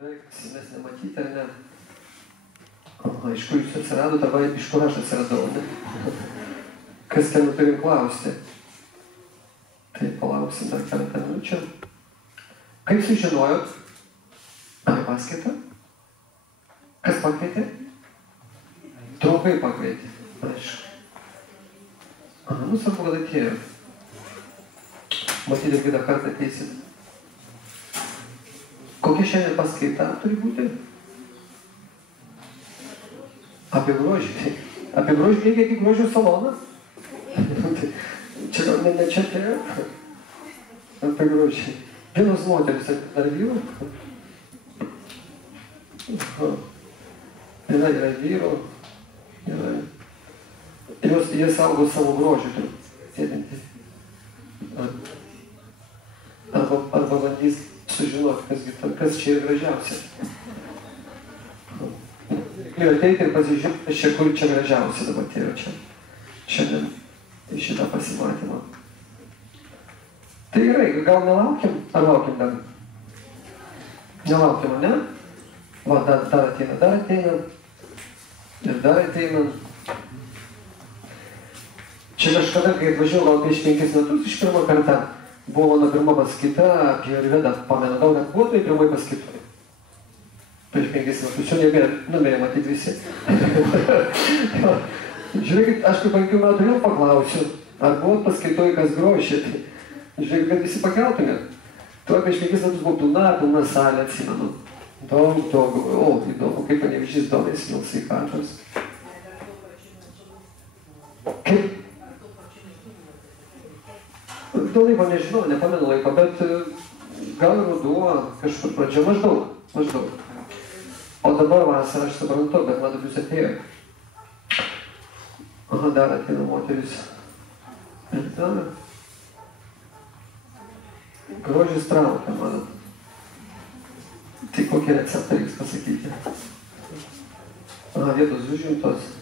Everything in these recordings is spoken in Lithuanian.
beveik mes nematyti, ar ne? Iš kur jūs atsiradote, arba iš kur aš atsiradau, ne? Kas ten turim klausti? Tai palauksim dar keletą minučių. Kaip sužinojot apie paskaitą? Kas pakvietė? Trumpai pakvietė. Aišku. Nu, svarbu, kad atėjo. Matyti, kitą kartą ateisit. Kokia šiandien paskaita turi būti? Apie grožį. Apie grožį reikia iki grožio saloną. Čia gal ne čia atėjo. Apie grožį. Vienos moteris ar vyrų? Yra vyrų. Jie saugo savo grožį. Arba bandys sužinoti, kas čia yra gražiausia. Reikėjo ateiti ir pasižiūrėti, kur čia gražiausia dabar atėjo čia. Šiandien į šitą pasimatymą. Tai gerai, gal nelaukiam? Ar laukiam dar? Nelaukiam, ne? Va, dar ateina. Ir dar ateina. Čia kažkada, kai atvažiavau gal prieš 5 metus iš pirmą kartą, buvo mano pirma paskaita apie Ayurvedą, pamenu, gal net buvo tai pirmai paskaitoj. Prieš 5 metus, čia nebėra, numerė matyti visi. Žiūrėkit, aš kaip 5 metų vėl paklausiu, ar buvo paskaitoj kas grožį. Žiūrėkit, kad visi pakeltumėt. Tuo prieš 5 metus buvo pilna salė, atsimenu. Daug, įdomu, kaip Panevėžys domėsi dėl sveikatos. Kaip? Dėl laiko nežinau, nepamenu laiko, bet gal ruduo kažkur pradžia maždaug. O dabar vasarą aš suprantu, bet man jūs atėjo. Aha, dar ateina moteris. Ir dar. Grožis traukia, mano. Tai kokie receptai jūs pasakyti? Aha, vietos užimtos.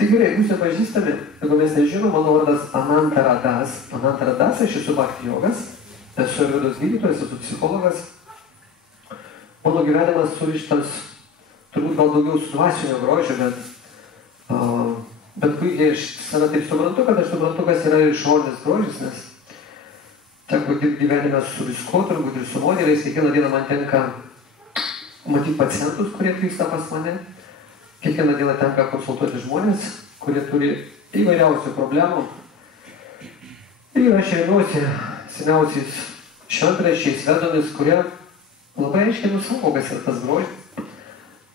Tai gerai, jūs nepažįstami, jeigu mes nežinom, mano vardas Anantara Das, aš esu Bhakti Yogas, esu Ayurvedos gydytojas, esu psichologas. Mano gyvenimas surištas, turbūt gal daugiau su dvasinio grožio, bet puikiai aš save taip suprantu, kad aš suprantu, kas yra išorinis grožis, nes teko dirbti gyvenime su viskuo, turbūt ir su modeliais, kiekvieną dieną man tenka matyti pacientus, kurie atvyksta pas mane. Kiekvieną dieną tenka konsultuoti žmonės, kurie turi įvairiausių problemų. Ir aš remiuosi seniausiais šventraščiais, vedomis, kurie labai aiškiai nusako, kas yra tas grožis.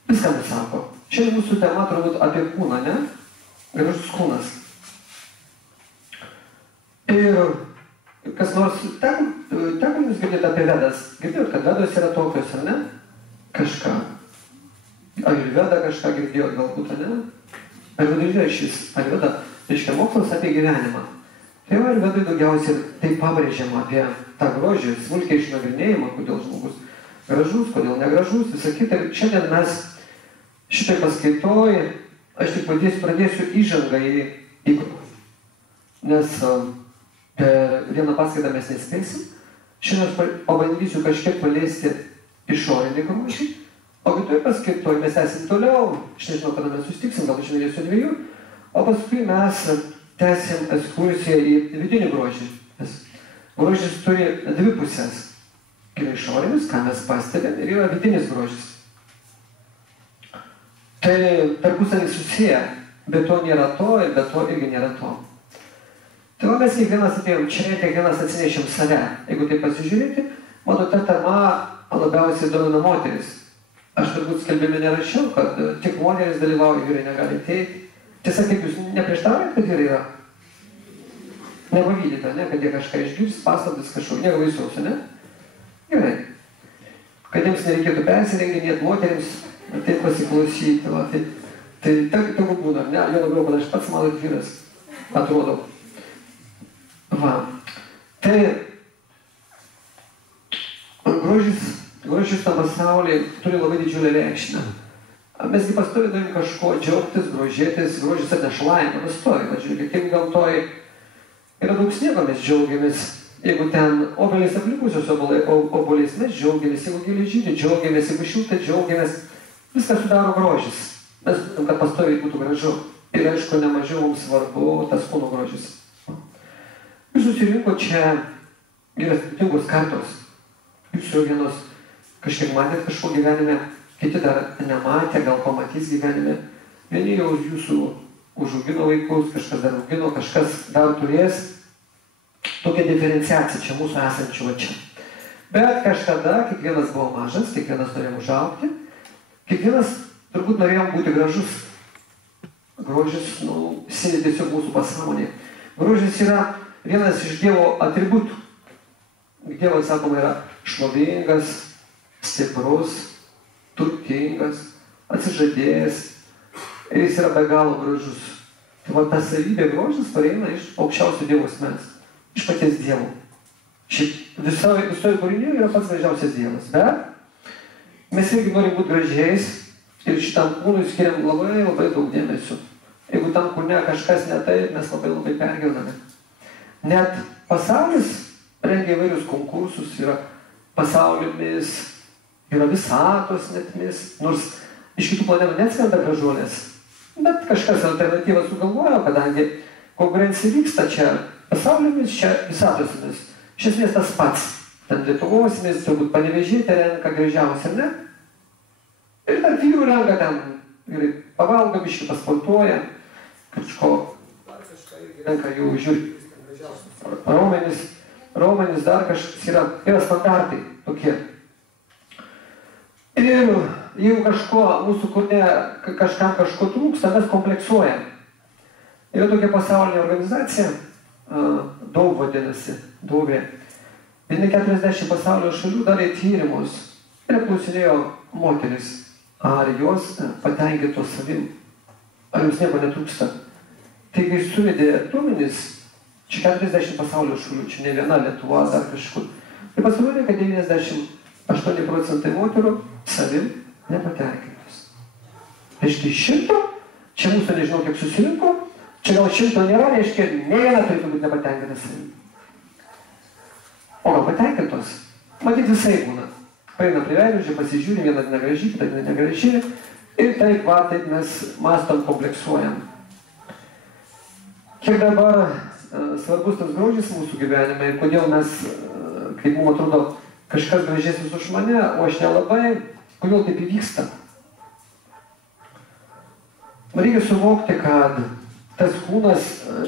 Viską nusako. Šiandien mūsų tema turbūt apie kūną, ne? Gražus kūnas. Ir kas nors, teko jums girdėti apie Vedas. Girdėjot, kad Vedos yra tokios, ar ne? Kažką. Ayurveda kažką girdėjot galbūt, ne? Ayurveda yra šis. Ayurveda reiškia mokslas apie gyvenimą. Tai Ayurvedai daugiausiai tai pabrėžiama apie tą grožį, smulkiai išnagrinėjimą, kodėl žmogus gražus, kodėl negražus, visą kitą. Ir šiandien mes šitai paskaitoj, aš tik pradėsiu įžangą į grožį. Nes per vieną paskaitą mes nespėsim. Šiandien aš pabandysiu kažkiek paliesti išorinį grožį. O kitoj paskaitoj mes esam toliau, aš nežinau, kada mes susitiksim, gal iš mėnesio 2, o paskui mes tęsim ekskursiją į vidinį grožį. Nes grožis turi 2 pusės. Yra išorinis, ką mes pastebėm, ir yra vidinis grožis. Tai tarpusavy susiję, bet to nėra to ir bet to irgi nėra to. Tai va mes kiekvienas atėjom čia, kiekvienas atsinešėm save. Jeigu tai pasižiūrėti, mano ta tema labiausiai domina moteris. Aš turbūt skelbime nerašiau, kad tik moteris dalyvauja, vyrai negali ateiti. Tiesa, kaip jūs neprieštaraujat, kad vyrai yra? Nepavydite, ne? Kad jie kažką išgirs, paslaptis kažkur, nieko baisiaus, ne? Gerai. Kad jiems nereikėtų persirenginėti moterims, taip pasiklausyti, va, tai tegu būna, ne? Jo labiau, kad aš pats malat vyras, atrodo. Va. Tai grožis tam pasaulyje turi labai didžiulę reikšmę. Mesgi pastovi norim kažko džiaugtis, grožėtis, grožis atneša laimę, pastovi. Žiūrėkit, kaip gamtoje yra daug sniego, mes džiaugiamės. Jeigu ten obelės aplikusios obolės, mes džiaugiamės. Jeigu gėlė žydi, džiaugiamės. Jeigu šilta, džiaugiamės. Viskas sudaro grožis. Mes norim, kad pastoviai būtų gražu. Ir aišku, nemažiau mums svarbu tas kūno grožis. Jūs susirinko čia, yra skirtingos kartos. Jūs jau vienos kažkiek matėt kažko gyvenime, kiti dar nematė, gal pamatys gyvenime. Vieni jau jūsų užaugino vaikus, kažkas dar augino, kažkas dar turės. Tokia diferenciacija čia mūsų esančių va čia. Bet kažkada kiekvienas buvo mažas, kiekvienas norėjo užaugti, kiekvienas turbūt norėjo būti gražus. Grožis, sėdi tiesiog mūsų pasąmonėje. Grožis yra vienas iš Dievo atributų. Dievas, sakoma, yra šlovingas, stiprus, turtingas, atsižadėjęs ir jis yra be galo gražus. Tai va ta savybė grožis pareina iš aukščiausio Dievo asmens, iš paties Dievo. Visoje kūrinėje yra pats gražiausias Dievas, bet mes irgi norim būti gražiais ir šitam kūnui skiriam labai daug dėmesio. Jeigu tam kūne kažkas ne taip, mes labai pergyvename. Net pasaulis rengia įvairius konkursus, yra pasaulimis, yra visatos netmis, nors iš kitų planetų neatskrenda gražuolės, bet kažkas alternatyvą sugalvojo, kadangi konkurencija vyksta čia pasaulimis, čia visatosimis. Iš esmės tas pats. Ten Lietuvosimis, turbūt Panevėžytė renka gražiausia, ar ne? Ir tarp vyrų renka ten, vyrai pavalgo, biškį pasportuoja, kažko renka jau žiūri raumenis, dar kažkas yra standartai tokie. Ir jeigu mūsų kūne kažkam kažko trūksta, mes kompleksuojam. Yra tokia pasaulinė organizacija, daug vadinasi, daugė. 40 pasaulio šalių darė tyrimus ir apklausinėjo moteris, ar jos patenkintos savim, ar jums nieko netrūksta. Taigi suvedė duomenis, čia 40 pasaulio šalių, čia ne viena Lietuva, dar kažkur. Ir pasirodė, kad 98% moterų savim nepatenkintos. Reiškia 100, čia mūsų nežinau kiek susirinko, čia gal 100 nėra, reiškia ne viena turėtų būti nepatenkinta savim. O gal patenkintos? Matyt visai būna. Paeina prie veidrodžio, pasižiūri, viena negraži, kita negraži. Ir taip mes mąstom, kompleksuojam. Kiek dabar svarbus tas grožis mūsų gyvenime ir kodėl mes, kaip mums atrodo, kažkas gražesnis už mane, o aš nelabai, kodėl taip įvyksta. Reikia suvokti, kad tas kūnas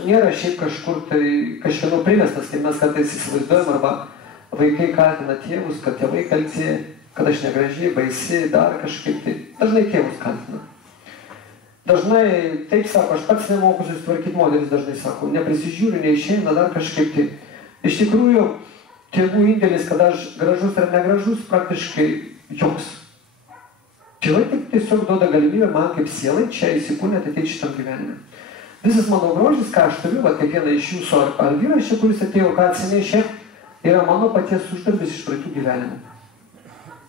nėra šiaip kažkur tai kažkieno primestas, kaip mes kartais įsivaizduojam, arba vaikai kaltina tėvus, kad tėvai kalti, kad aš negražiai, baisi, dar kažkaip tai. Dažnai tėvus kaltina. Dažnai taip sako, aš pats nemoku susitvarkyti, moteris dažnai sako, neprisižiūriu, neišeina, dar kažkaip tai. Iš tikrųjų, tėvų indėlis, kad aš gražus ar negražus, praktiškai joks. Tėvai tiesiog duoda galimybę man kaip sielai čia įsikūnėti ateiti šitam gyvenime. Visas mano grožis, ką aš turiu, kiekviena iš jūsų ar vyras čia, kuris atėjo, ką atsinešė, yra mano paties uždarbis iš praeitų gyvenimų.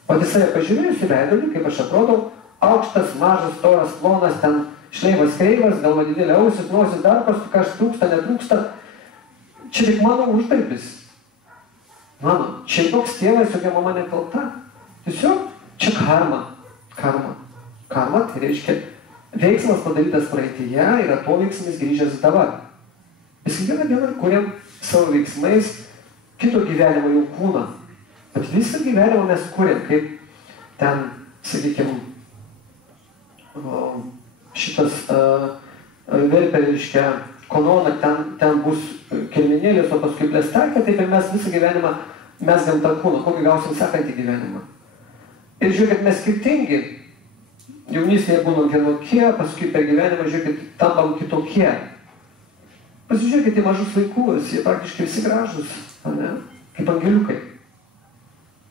Pati save pažiūrėjus į veidrodį, kaip aš atrodau, aukštas, mažas, storas, plonas, ten šleivas, kreivas, galva didelė ausis, nosis, dar kažkas trūksta, netrūksta. Čia tik mano uždarbis. Mano. Čia toks tėvas, jokia mama nekalta. Tiesiog čia karma. Karma tai reiškia veiksmas padarytas praeityje ir atoveiksmis grįžęs dabar. Mes kiekvieną dieną kuriam savo veiksmais kito gyvenimo jau kūną. Bet visą gyvenimą mes kuriam, kaip ten, sakykime, šitas verpė, reiškia, konona, ten bus kelminėlės, o paskui plėstakė, taip ir mes visą gyvenimą mesgam tą kūną, kokį gausim sekantį gyvenimą. Ir žiūrėkit, mes skirtingi. Jaunystėje būnam vienokie, paskui per gyvenimą, žiūrėkit, tampam kitokie. Pasižiūrėkit į mažus vaikus, jie praktiškai visi gražus, ne? Kaip angeliukai.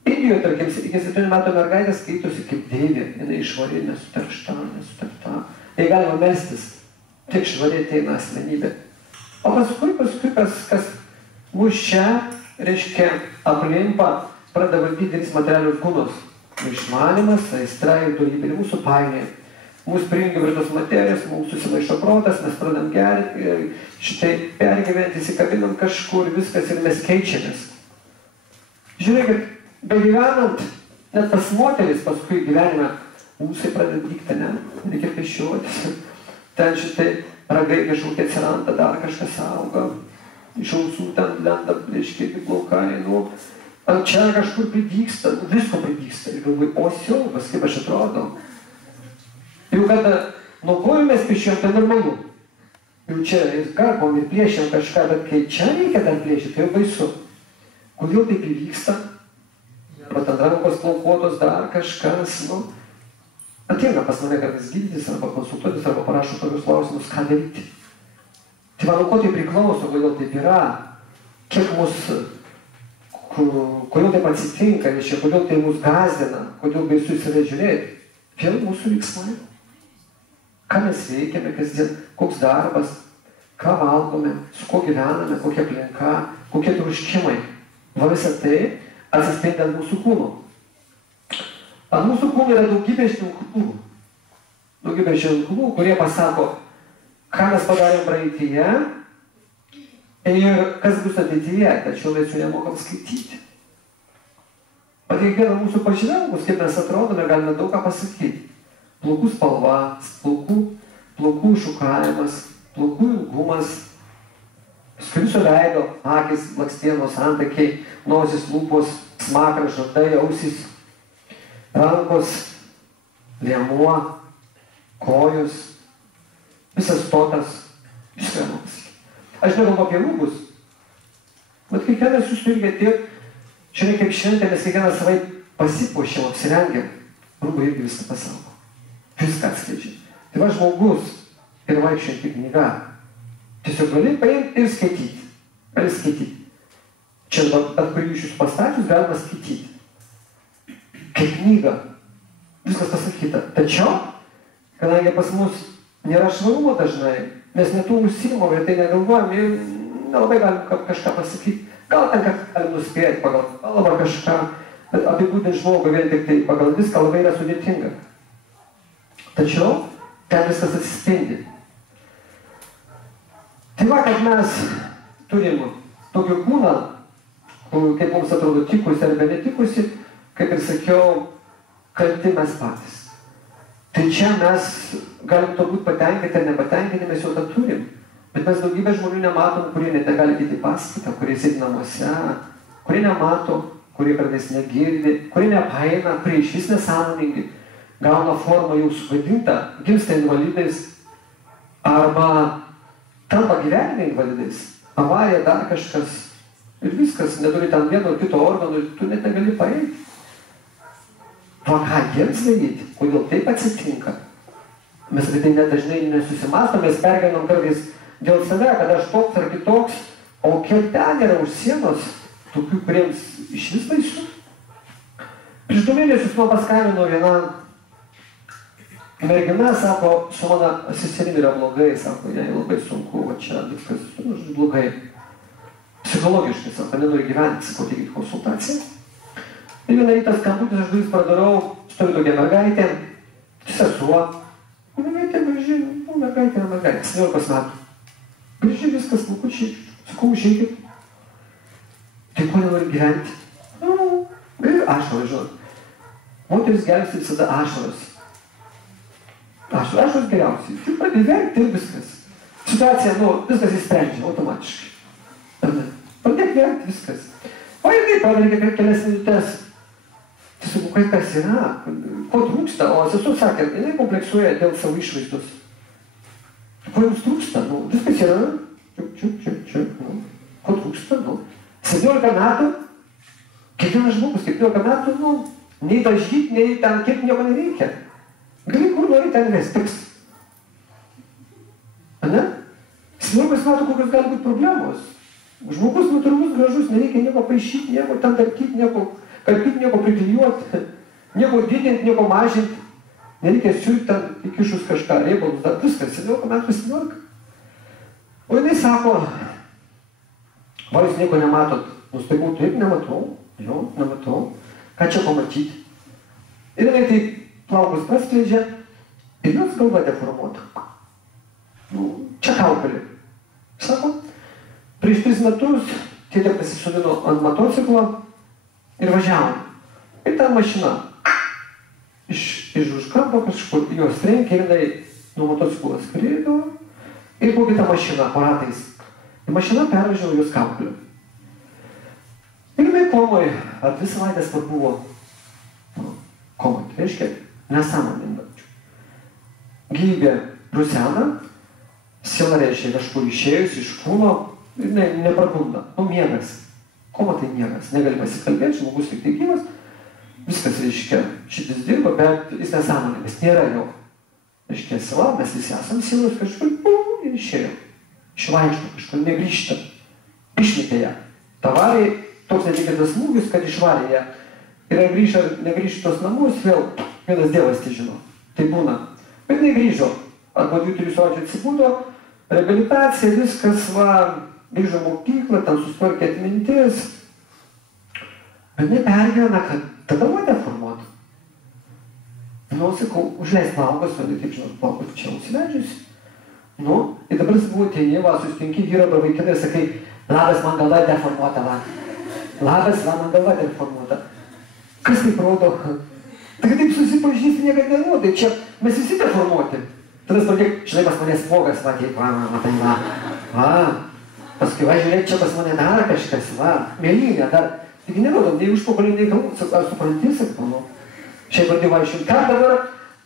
Indijoje, tarkim, iki 7 metų mergaitė skaitosi kaip deivė, jinai švari, nesuteršta. Jei galima melstis, tik švari ateina asmenybė. O paskui kas mus čia, reiškia, aplimpa, pradeda valdyti materialius kūnus. Išmanimas, aistra ir dorybė mūsų painioja. mūsų prijungia prie tos materijos, mums susimaišo protas, mes pradam gerti, šitai pergyventi, įsikabinam kažkur, viskas ir mes keičiamės. Žiūrėkit, begyvenant, net pas moteris paskui gyvenime, mūsai pradeda dykti, ne? Reikia pešiotis. Ten šitai ragai kažkokie atsiranda, dar kažkas auga. Iš ausų ten lenda, reiškia, plaukai, nu, čia kažkur pridyksta, visko pridyksta. Ir galvoju, o siaubas, kaip aš atrodo. Jau kada nuo kojų mes piešėjom, tai normalu. Jau čia ir karpom ir plėšėm kažką, bet kai čia reikia dar plėšyti, tai jau baisu. Kodėl taip įvyksta? Pat ant rankos plaukuotos dar kažkas, nu. Ateina pas mane kartais gydytis arba konsultuotis arba parašo tokius klausimus, ką daryti. Tai man, ko tai priklauso, kodėl taip yra, kiek mūsų, kodėl taip atsitinka, kodėl tai mūsų gąsdina, kodėl baisu į save žiūrėti. Vėl mūsų veiksmai. Ką mes veikiame kasdien, koks darbas, ką valgome, su kuo gyvename, kokia aplinka, kokie troškimai. Va visą tai atsispindi ant mūsų kūno. Ant mūsų kūno yra daugybė ženklų. Daugybė ženklų, kurie pasako, ką mes padarėm praeityje ir kas bus ateityje, tačiau mes jų nemokam skaityti. Pat kiekvieną mūsų pažvelgus, kaip mes atrodome, galime daug ką pasakyti. Plaukų spalva, plaukų šukavimas, plaukų ilgumas, viso veido, akis, blakstienos, antakiai, nosis, lūpos, smakras, žandai, ausys, rankos, liemuo, kojos, visas stotas, viską pasakyti. Aš nekalbu apie rūbus, bet kiekvienas jūs turite tiek, šiandien kaip šventė, mes kiekvieną savaitę pasipuošiam, apsirengiam, rūbai irgi viską pasako, viską atskleidžia. Tai va žmogus ir vaikščianti knyga, tiesiog gali paimti ir skaityti, gali skaityti. Čia bet kurį iš jūsų pastačius galima skaityti. Kaip knyga, viskas pasakyta. Tačiau, kadangi pas mus nėra švarumo dažnai, mes netų užsiimom ir tai negalvojam, ir nelabai galim kažką pasakyti. Gal ten galim nuspėti pagal kalbą kažką, bet apibūdinti žmogų vien tik tai pagal viską labai yra sudėtinga. Tačiau ten viskas atsispindi. Tai va, kad mes turim tokį kūną, kaip mums atrodo tikusi arba netikusi, kaip ir sakiau, kalti mes patys. Tai čia mes galim turbūt patenkinti ar nepatenkinti, mes jau tą turim. Bet mes daugybę žmonių nematom, kurie net negali eiti į paskaitą, kurie sėdi namuose, kurie nemato, kurie kartais negirdi, kurie nepaeina, kurie išvis nesąmoningi, gauna formą jau sugadintą, gimsta invalidais arba tampa gyvenime invalidais, avarija, dar kažkas ir viskas, neturi ten vieno ar kito organo ir tu net negali paeiti. O ką jiems daryti? Kodėl taip atsitinka? Mes apie tai net dažnai nesusimastom, mes pergyvenam kartais dėl save, kad aš toks ar kitoks, o kiek ten yra už sienos, tokių, kuriems iš vis baisu. Prieš 2 mėnesius man paskambino viena mergina, sako, su mano seserim yra blogai, sako, jai labai sunku, o čia viskas blogai. Psichologiškai, sako, nenori gyventi, sako, teikti konsultaciją. Ir vieną rytą skambutis, aš duris pradarau, stovi tokia mergaitė, sesuo, mergaitė graži, mergaitė, 17 metų. Graži viskas, lukučiai, sakau, išeikit. Tai ko nenori gyventi? Nu, ir ašaras, žinot. Moteris geriausiai visada ašaras. Ašaras geriausiai. Ir pradėjo verkti ir viskas. Situacija, viskas įsprendžia automatiškai. Pradėk verkti viskas. O ir taip padarė per kelias minutės. Tai sakau, kas yra? Ko trūksta? O sesuo sakė, jinai kompleksuoja dėl savo išvaizdos. Ko jums trūksta? Viskas yra. Čia. Ko trūksta? 17 metų. Kiekvienas žmogus, 17 metų, nei dažyti, nei ten kiek nieko nereikia. Gali kur nori ten vestiks. Ane? 17 metų kokios gali būti problemos. Žmogus natūralus, gražus, nereikia nieko paišyti, nieko ten darkyti, nieko karpyti, nieko priklijuoti, nieko didinti, nieko mažinti. Nereikia siūti ten įkišus kažką, riebalus, dar viskas, 17 metų 17. O jinai sako, va jūs nieko nematot. Nustebau, taip, nematau, jo, nematau. Ką čia pamatyti? Ir jinai taip plaukus praskleidžia ir jos galva deformuota. Čia kaukolė. Sako, prieš 3 metus tėtė pasisodino ant motociklo ir važiavo. Ir ta mašina iš už kampo kažkur jos trenkė ir jinai nuo motociklo skrido ir buvo kita mašina po ratais. Ir mašina pervažiavo jos kaukolę. Ir jinai komoj, ar 2 savaitės buvo komoj, tai reiškia nesąmoninga. Gyvybė rusena, siela reiškia kažkur išėjus iš kūno, jinai neprabunda, miegas. Koma tai miegas, negali pasikalbėti, žmogus tik tai gyvas, viskas reiškia, šitis dirba, bet jis nesąmoningas, nėra jo. Reiškia siela, mes visi esam sielos kažkur, ir išėjo. Išvaikšto kažkur, negrįžta, išmetė ją. Tavarė, toks netikėtas smūgis, kad išvarė ją. Ir negrįžti tos namus, vėl vienas dievas tai žino. Tai būna. Bet negrįžo. Arba 2-3 savaičių atsibūdo, reabilitacija, viskas, grįžo mokyklą, ten sustvarkė atmintis. Bet nepergyvena, kad tada buvo deformuota. Sakau, užleis plaukas, vadai taip žinot, plaukas čia užsileidžiusi. Ir dabar jis buvo ateini, susitinki vyrą arba vaikiną ir sakai, labas, man galva deformuota, Labas, man galva deformuota. Kas taip rodo? Tai taip susipažįsti niekad nerodai, čia mes visi deformuoti. Tada pradėk, žinai, pas mane smogas, matai, paskui, žiūrėk, čia pas mane dar kažkas, mėlynė, dar, taigi nerodom, nei užpokalį, nei galbūt, ar supranti, sakau, šiaip pradėjau vaikščioti, ką dabar,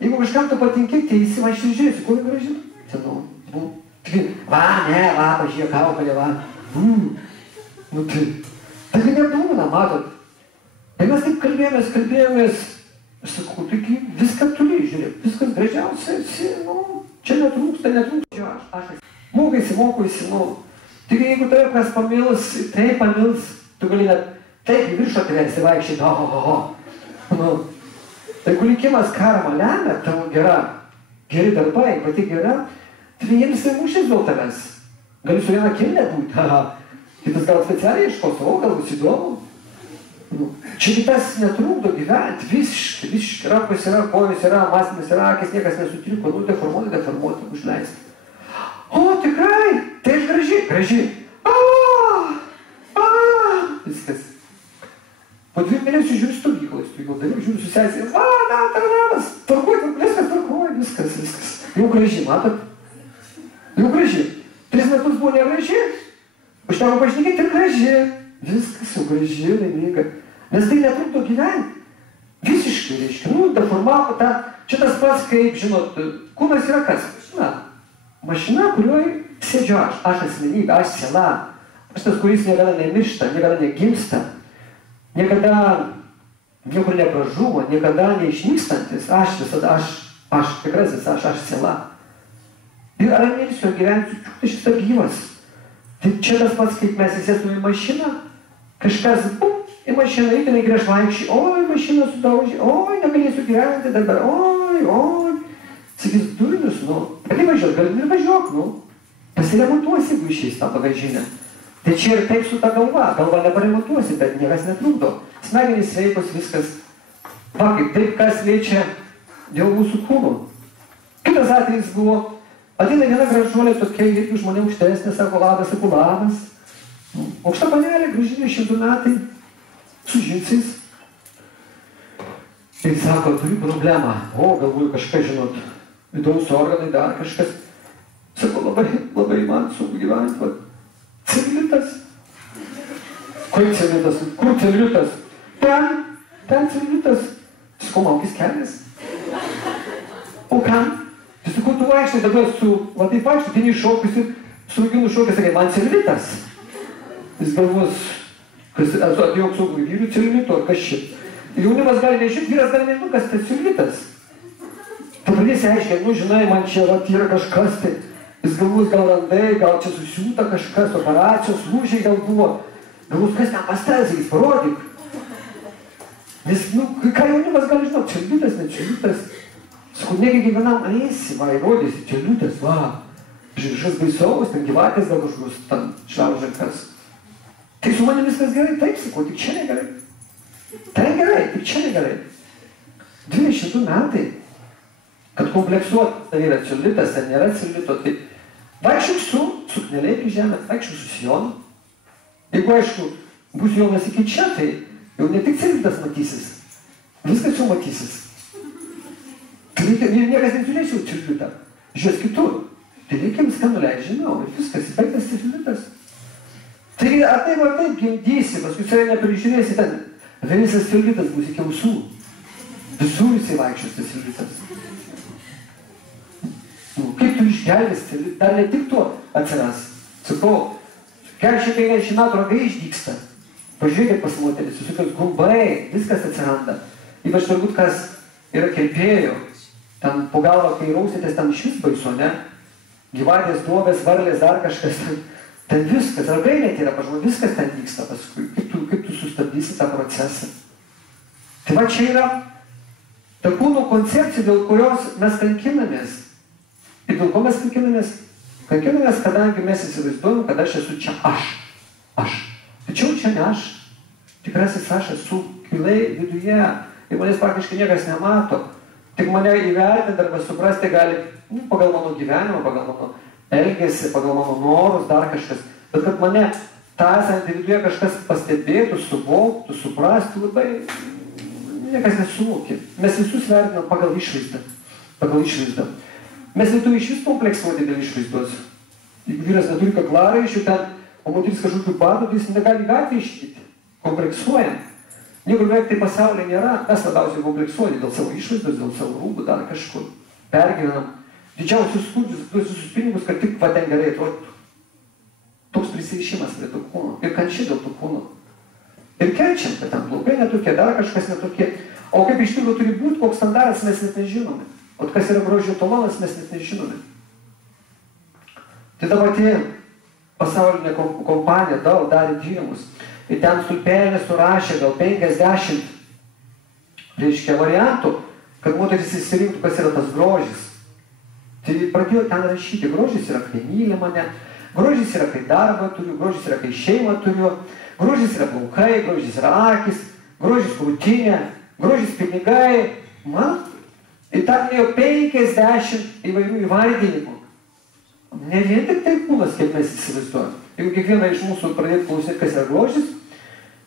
jeigu kažkam tu patinki, tai įsivaikščiai žiūrėsi, kur graži, pažiūrėk, kaukolė, taigi nebūna, matot. Tai mes taip kalbėjomės, aš sakau, taigi viską turi, žiūrėk, viskas gražiausia, čia netrūksta, mokaisi, taigi jeigu tave kas pamils, tai pamils, tu gali net taip į viršų atversi vaikščiai, tai jeigu likimas karma lemia, tavo geri darbai, pati gera, tai jiems tai mušės dėl tavęs. Gali su viena kilne būti, kitas gal specialiai iškos, gal bus įdomu. Čia kitas netrūkdo gyventi, visiškai, rankos yra, kojos yra, mąstymas yra, akis niekas nesutriko, deformuoti, užleisti. O, tikrai, tai aš graži. Viskas. Po 2 mėnesių žiūriu stovyklą, žiūriu su sesė, tvarkuoju, viskas. Jau graži, matot? Jau graži. 3 metus buvo negraži, užteko pašnekėti ir graži. Viskas jau graži, laiminga. Nes tai netrukdo gyventi. Visiškai, reiškia, deformavo tą, čia tas pats, kaip, žinot, kūnas yra kas? Mašina, kurioje sėdžiu aš asmenybė, aš siela. Aš tas, kuris niekada nemiršta, niekada negimsta, niekada niekur nepražuvo, niekada neišnykstantis. Aš visada, aš tikrasis, aš siela. Ir ar mirsiu, gyvensiu, aš visą gyvas. Tai čia tas pats, kaip mes įsėstume į mašiną, kažkas, į mašiną, reikia grįž vaikščiai, oi, mašiną sudaužė, oi, negalėsiu gyventi dabar, oi. Sakys, durnius, pati važiuok, galim ir važiuok, pasiremontuosi, jeigu išeis tą bagažinę. Tai čia ir taip su ta galva neparemontuosi, bet niekas netrukdo. Smegenys sveikos, viskas. Kaip taip, kas liečia dėl mūsų kūnų. Kitas atvejis buvo, ateina viena gražuolė, tokia irgi žmonė aukštesnė, sako, labas. Aukšta panelė, graži 20 metai, su žinsais. Tai sako, turiu problemą. Galvoju kažką, žinot, vidaus organai, dar kažkas. Sako, labai man sunku gyventi. Celiulitas. Kaip celiulitas? Kur celiulitas? Ten celiulitas. Sakau, maukis kelias. O kam? Tai sakau, tu vaikštai dabar su, taip vaikštai, ten iššokusi, su vaikinu šokai, sakai, man celiulitas. Jis galvos, kas atėjo apsaugų vyrų celiulito, ar kas šit. Jaunimas gali nežinti, vyras gali nežinti, kas tai celiulitas. Tu pradėsi aiškiai, žinai, man čia yra kažkas, tai jis galvos gal randai, gal čia susiūta kažkas, operacijos, lūžiai gal buvo. Galvos, kas ten pastelsi, jis parodyk. Nes, ką jaunimas gali žinoti, celiulitas, ne celiulitas. Sakau, negi gyvenam, eisi, įrodysi, celiulitas, Žiršas baisaus, ten gyvatės gal kažkokius, ten šliaužia kas. Tai su manim viskas gerai, taip, sakau, tik čia negerai. Tai gerai, tik čia negerai. 22 metai. kad kompleksuot, tai yra celiulitas, ten nėra celiulito, tai vaikščiuk su suknelė iki žemės, vaikščiuk su sijonu. Jeigu, aišku, bus jonas iki čia, tai jau ne tik celiulitas matysis, viskas jau matysis. Tai niekas neturės jau celiulitą, žiūrės kitur. Tai reikia viską nuleidžiu žemiau ir viskas, įbaigtas celiulitas. Tai ar taip gimdysi, paskui save neprižiūrėsi, ten visas celiulitas bus iki ausų. Visur jisai vaikščios tas celiulitas. Kaip tu išgelbės celiulitą, dar ne tik tuo atsiras. Sakau, 40-50 metų ragai išdyksta. Pažiūrėkit pas moteris, susikios gumbai, viskas atsiranda. Ypač turbūt, kas yra kelpėjo. Ten po galvą, kai rausitės, ten iš vis baisu, ne? Gyvatės, duobės, varlės, dar kažkas. Ten viskas, ragai net yra, pažinau, viskas ten vyksta paskui. Kaip tu sustabdysi tą procesą. Tai va čia yra ta kūno koncepcija, dėl kurios mes kankinamės. Ir dėl ko mes kankinamės? Kankinamės, kadangi mes įsivaizduojam, kad aš esu čia aš. Tačiau čia ne aš. Tikrasis aš esu giliai viduje. Ir manęs praktiškai niekas nemato. Tik mane įvertinti arba suprasti gali pagal mano gyvenimą, pagal mano elgesį, pagal mano norus, dar kažkas. Bet kad mane tą esantį viduje kažkas pastebėtų, suvoktų, suprastų, labai niekas nesuvokė. Mes visus vertinam pagal išvaizdą. Mes lietuviai iš vis kompleksuoti dėl išvaizdos. Jeigu vyras neturi kaklaraiščių ten, o moteris kažkokių badų, tai jis negali gatvę iškyti. Kompleksuojam. Niekur beveik tai pasaulyje nėra. Mes labiausiai kompleksuoti dėl savo išvaizdos, dėl savo rūbų, dar kažkur. Pergyvenam. Didžiausius skurdžius, visus pinigus, kad tik va ten gerai atrodytų. Toks prisirišimas prie to kūno. Ir kančia dėl to kūno. Ir kenčiam, kad ten plaukai netokie, dar kažkas netokie. O kaip iš tikrųjų turi būti, koks standartas mes net nežinome. O kas yra grožio etalonas, mes net nežinome. Tai dabar tie pasaulinė kompanija daug darė tyrimus. Ir ten stulpelė surašė gal 50 variantų, kad moteris įsirinktų, kas yra tas grožis. Tai pradėjo ten rašyti, grožis yra, kai myli mane, grožis yra, kai darbą turiu, grožis yra, kai šeimą turiu, grožis yra plaukai, grožis yra akis, grožis krūtinė, grožis pinigai. Man? Ir ten jau 50 įvairių įvardinimų. Ne vien tik tai kūnas, kaip mes įsivaizduojame. Jeigu kiekvieną iš mūsų pradėtų klausyti, kas yra grožis,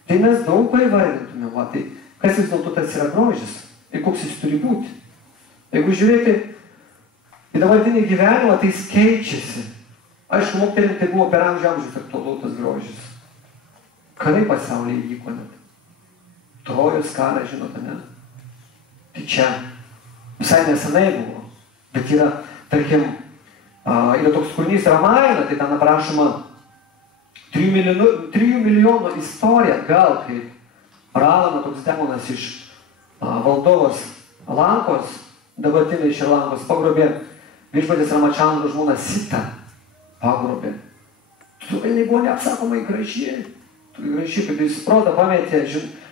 tai mes daug ko įvardintume. Va, tai kas vis dėlto tas yra grožis ir koks jis turi būti. Jeigu žiūrėti į dabartinį gyvenimą, tai jis keičiasi. Aišku, moterim tai buvo per amžius aktualu tas grožis. Karai pasaulyje vyko net. Trojos karą, žinote, ne? Tai čia visai nesenai buvo. Bet yra, tarkim, yra toks kūrinys Ramaina, tai ten aprašoma 3 milijonų istorija, gal kaip Ravana, toks demonas iš valdovos Lankos, dabartinė iš Lankos, pagrobė viešpatės Ramačandro žmoną Sitą. Pagrobė. Jinai buvo neapsakomai graži. Graži, kad jis prodą pametė,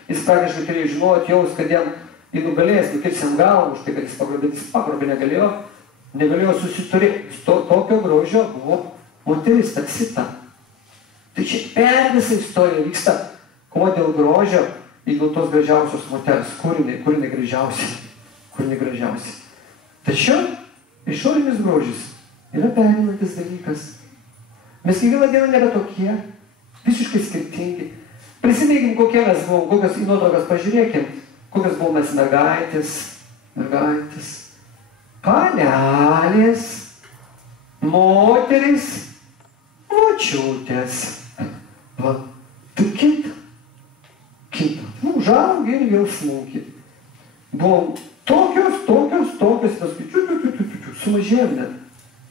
jis praktiškai turėjo žinoti, jaus, kad jam jį nugalėjęs, nukirsi jam galvą už tai, kad jis pagrobė, negalėjo susiturėti. Tokio grožio buvo moteris, ta Sita. Tai čia per visą istoriją vyksta kova dėl grožio ir dėl tos gražiausios moters. Kur jinai gražiausia. Tačiau išorinis grožis yra pereinantis dalykas. Mes kiekvieną dieną nebe tokie, visiškai skirtingi. Prisimėkim, kokie mes buvom, kokias į nuotraukas pažiūrėkim, kokias buvom mes mergaitės, panelės, moterys, močiutės. Va, tai kita. Užaugė ir vėl smūkė. Buvom tokios, paskui sumažėjom net.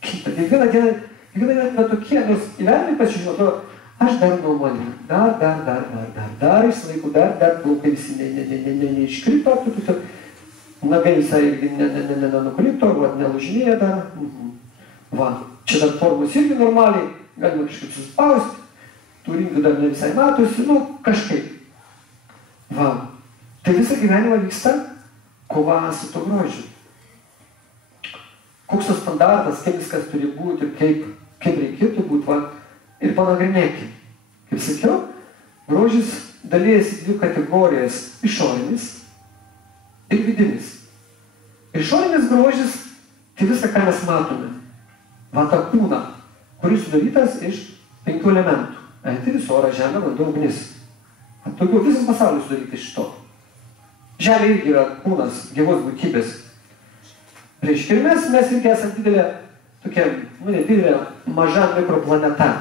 Kita. Kiekvieną dieną tokie, nors įvertinai pasižinot, aš dar nuomonė, dar išlaikau, dar plaukai visi neiškrito, nagai visai nenukrito, nelūžinėja dar. Va, čia dar formos irgi normaliai, galima kažkaip suspausti, tų rinkų dar ne visai matosi, kažkaip. Va, tai visą gyvenimą vyksta kova su to grožiu. Koks tas standartas, kaip viskas turi būti ir kaip reikėtų būti, va, ir panagrinėkim. Kaip sakiau, grožis dalyjasi į 2 kategorijas – išorinis ir vidinis. Išorinis grožis Tai viską, ką mes matome. Va tą kūną, kuris sudarytas iš 5 elementų. Eteris, oras, žemė, vanduo, ugnis. Daugiau visas pasaulis sudarytas iš to. Žemė irgi yra kūnas, gyvos būtybės. Reiškia, ir mes irgi esame didelė, tokia, nedidelė, maža mikroplaneta.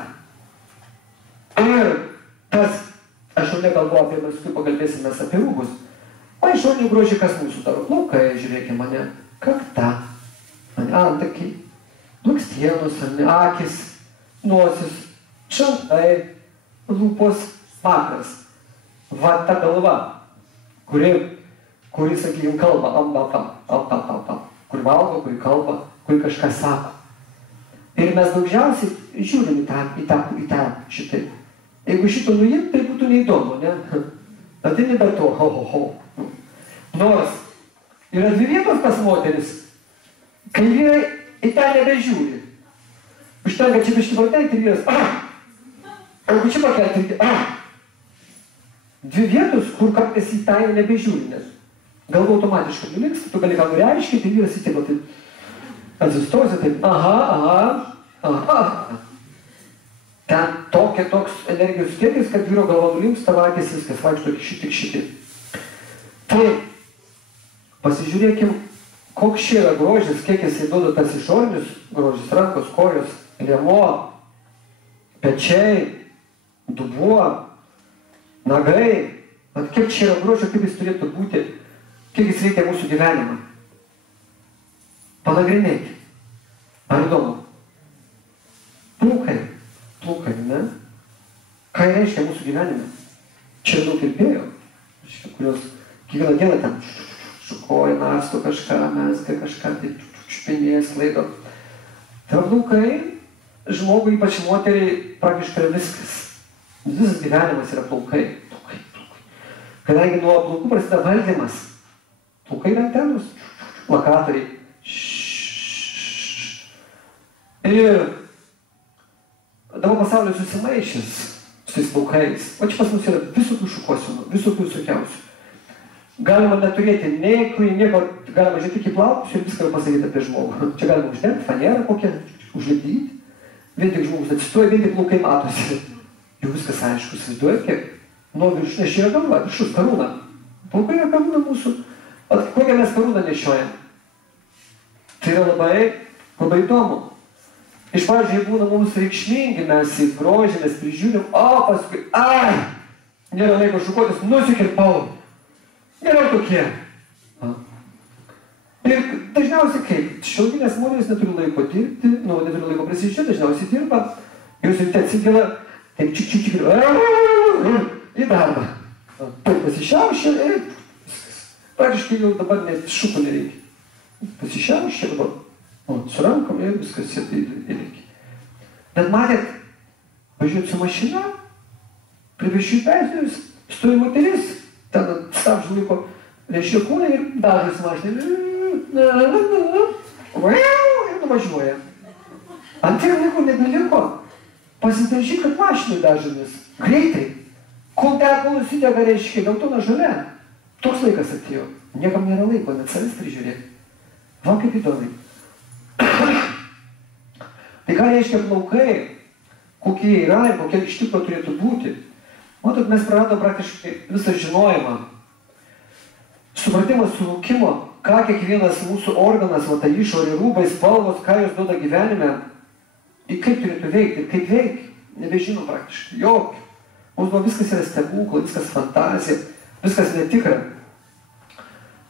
Ir tas, aš jau nekalbu apie, mes pakalbėsime apie rūbus. O išorinį grožį kas mūsų daro? Plaukai, žiūrėkime mane, kakta, mane antakiai, blakstienos, akis, nosis, šantai, lūpos, smakras. Va ta galva, kuri sakykime, kalba, kuri valgo, kuri kalba, kuri kažką sako. Ir mes daugiausiai žiūrim į tą šitai. Jeigu šito nuimt, tai būtų neįdomu, ne? Bet tai nebe to, ho. Nors yra 2 vietos pas moteris, kai vyrai į tą nebežiūri. Užtenka čia biškį pakelti ir vyras, jeigu čia pakelti ir 2 vietos, kur kartais į tą jau nebežiūri, nes galva automatiškai nuliks, tu gali ką nureiškinti, tai vyras įtėba, taip atsistosi, taip, aha. Ten toks energijos kiekis, kad vyro galva nulims, tavo akis viskas vaikšto tik šitai. Tai pasižiūrėkim, koks čia yra grožis, kiek jis įduoda tas išorinius grožis, rankos, kojos, liemuo, pečiai, dubuo, nagai. Bet kiek čia yra grožio, kaip jis turėtų būti, kiek jis reikia mūsų gyvenimą. Panagrinėti. Ar įdomu? Plaukai, ne? Ką reiškia mūsų gyvenime? Čia daug kalbėjo, kurios kiekvieną dieną ten šukoja, narsto kažką, mezga kažką, tai špinės, laido. Tai plaukai, žmogui, ypač moteriai, praktiškai yra viskas. Visas gyvenimas yra plaukai. Kadangi nuo plaukų prasideda valdymas. Plaukai yra antenos, plakatoriai. Ir dabar pasaulis susimaišęs su tais plaukais. O čia pas mus yra visokių šukosinų, visokių visokiausių. Galima neturėti nieko, galima žiūrėti tik į plaukus ir viską pasakyti apie žmogų. Čia galima uždėti fanerą kokią, užlipdyti. Vien tik žmogus atsistoja, vien tik plaukai matosi. Jau viskas aišku, įsivaizduoja kiek. Nuo viršūnės čia yra galva, viršus karūna. Plaukai yra karūna mūsų. Kokią mes karūną nešiojam? Tai yra labai įdomu. Iš pradžių, jei būna mums reikšmingi, mes įgrožėmės, prižiūrim, o paskui, nėra laiko šukuotis, nusikirpau. Nėra tokie. Ir dažniausiai kaip? Šiaurinės moterys neturi laiko dirbti, neturi laiko prisižiūrėti, dažniausiai dirba. Jūs ryte atsigela, taip čik, į darbą. Taip pasišiaušia ir praktiškai jau dabar net šukų nereikia. Pasišiaušia dabar. Su rankom ir viskas įreikia. Bet matėt, važiuot su mašina, prie viešųjų perėjos, stovi moteris, ten stabdžių laiko reiškia kūną ir dažas mašiną. Ir nuvažiuoja. Ant tiek laiko net neliko. Pasidažyk, kad mašinai dažomis. Greitai. Kol teko nusidega reiškia, geltona žalia. Toks laikas atėjo. Niekam nėra laiko, net savęs prižiūrėti. Va kaip įdomiai. Tai ką reiškia plaukai, kokie yra ir kokie iš tikro turėtų būti. Matot, mes praradom praktiškai visą žinojimą, supratimą, suvokimo, ką kiekvienas mūsų organas, ta išorė, rūbai, spalvos, ką jos duoda gyvenime, ir kaip turėtų veikti, ir kaip veikia, nebežinom praktiškai, jokio. Mums viskas yra stebukla, viskas fantazija, viskas netikra.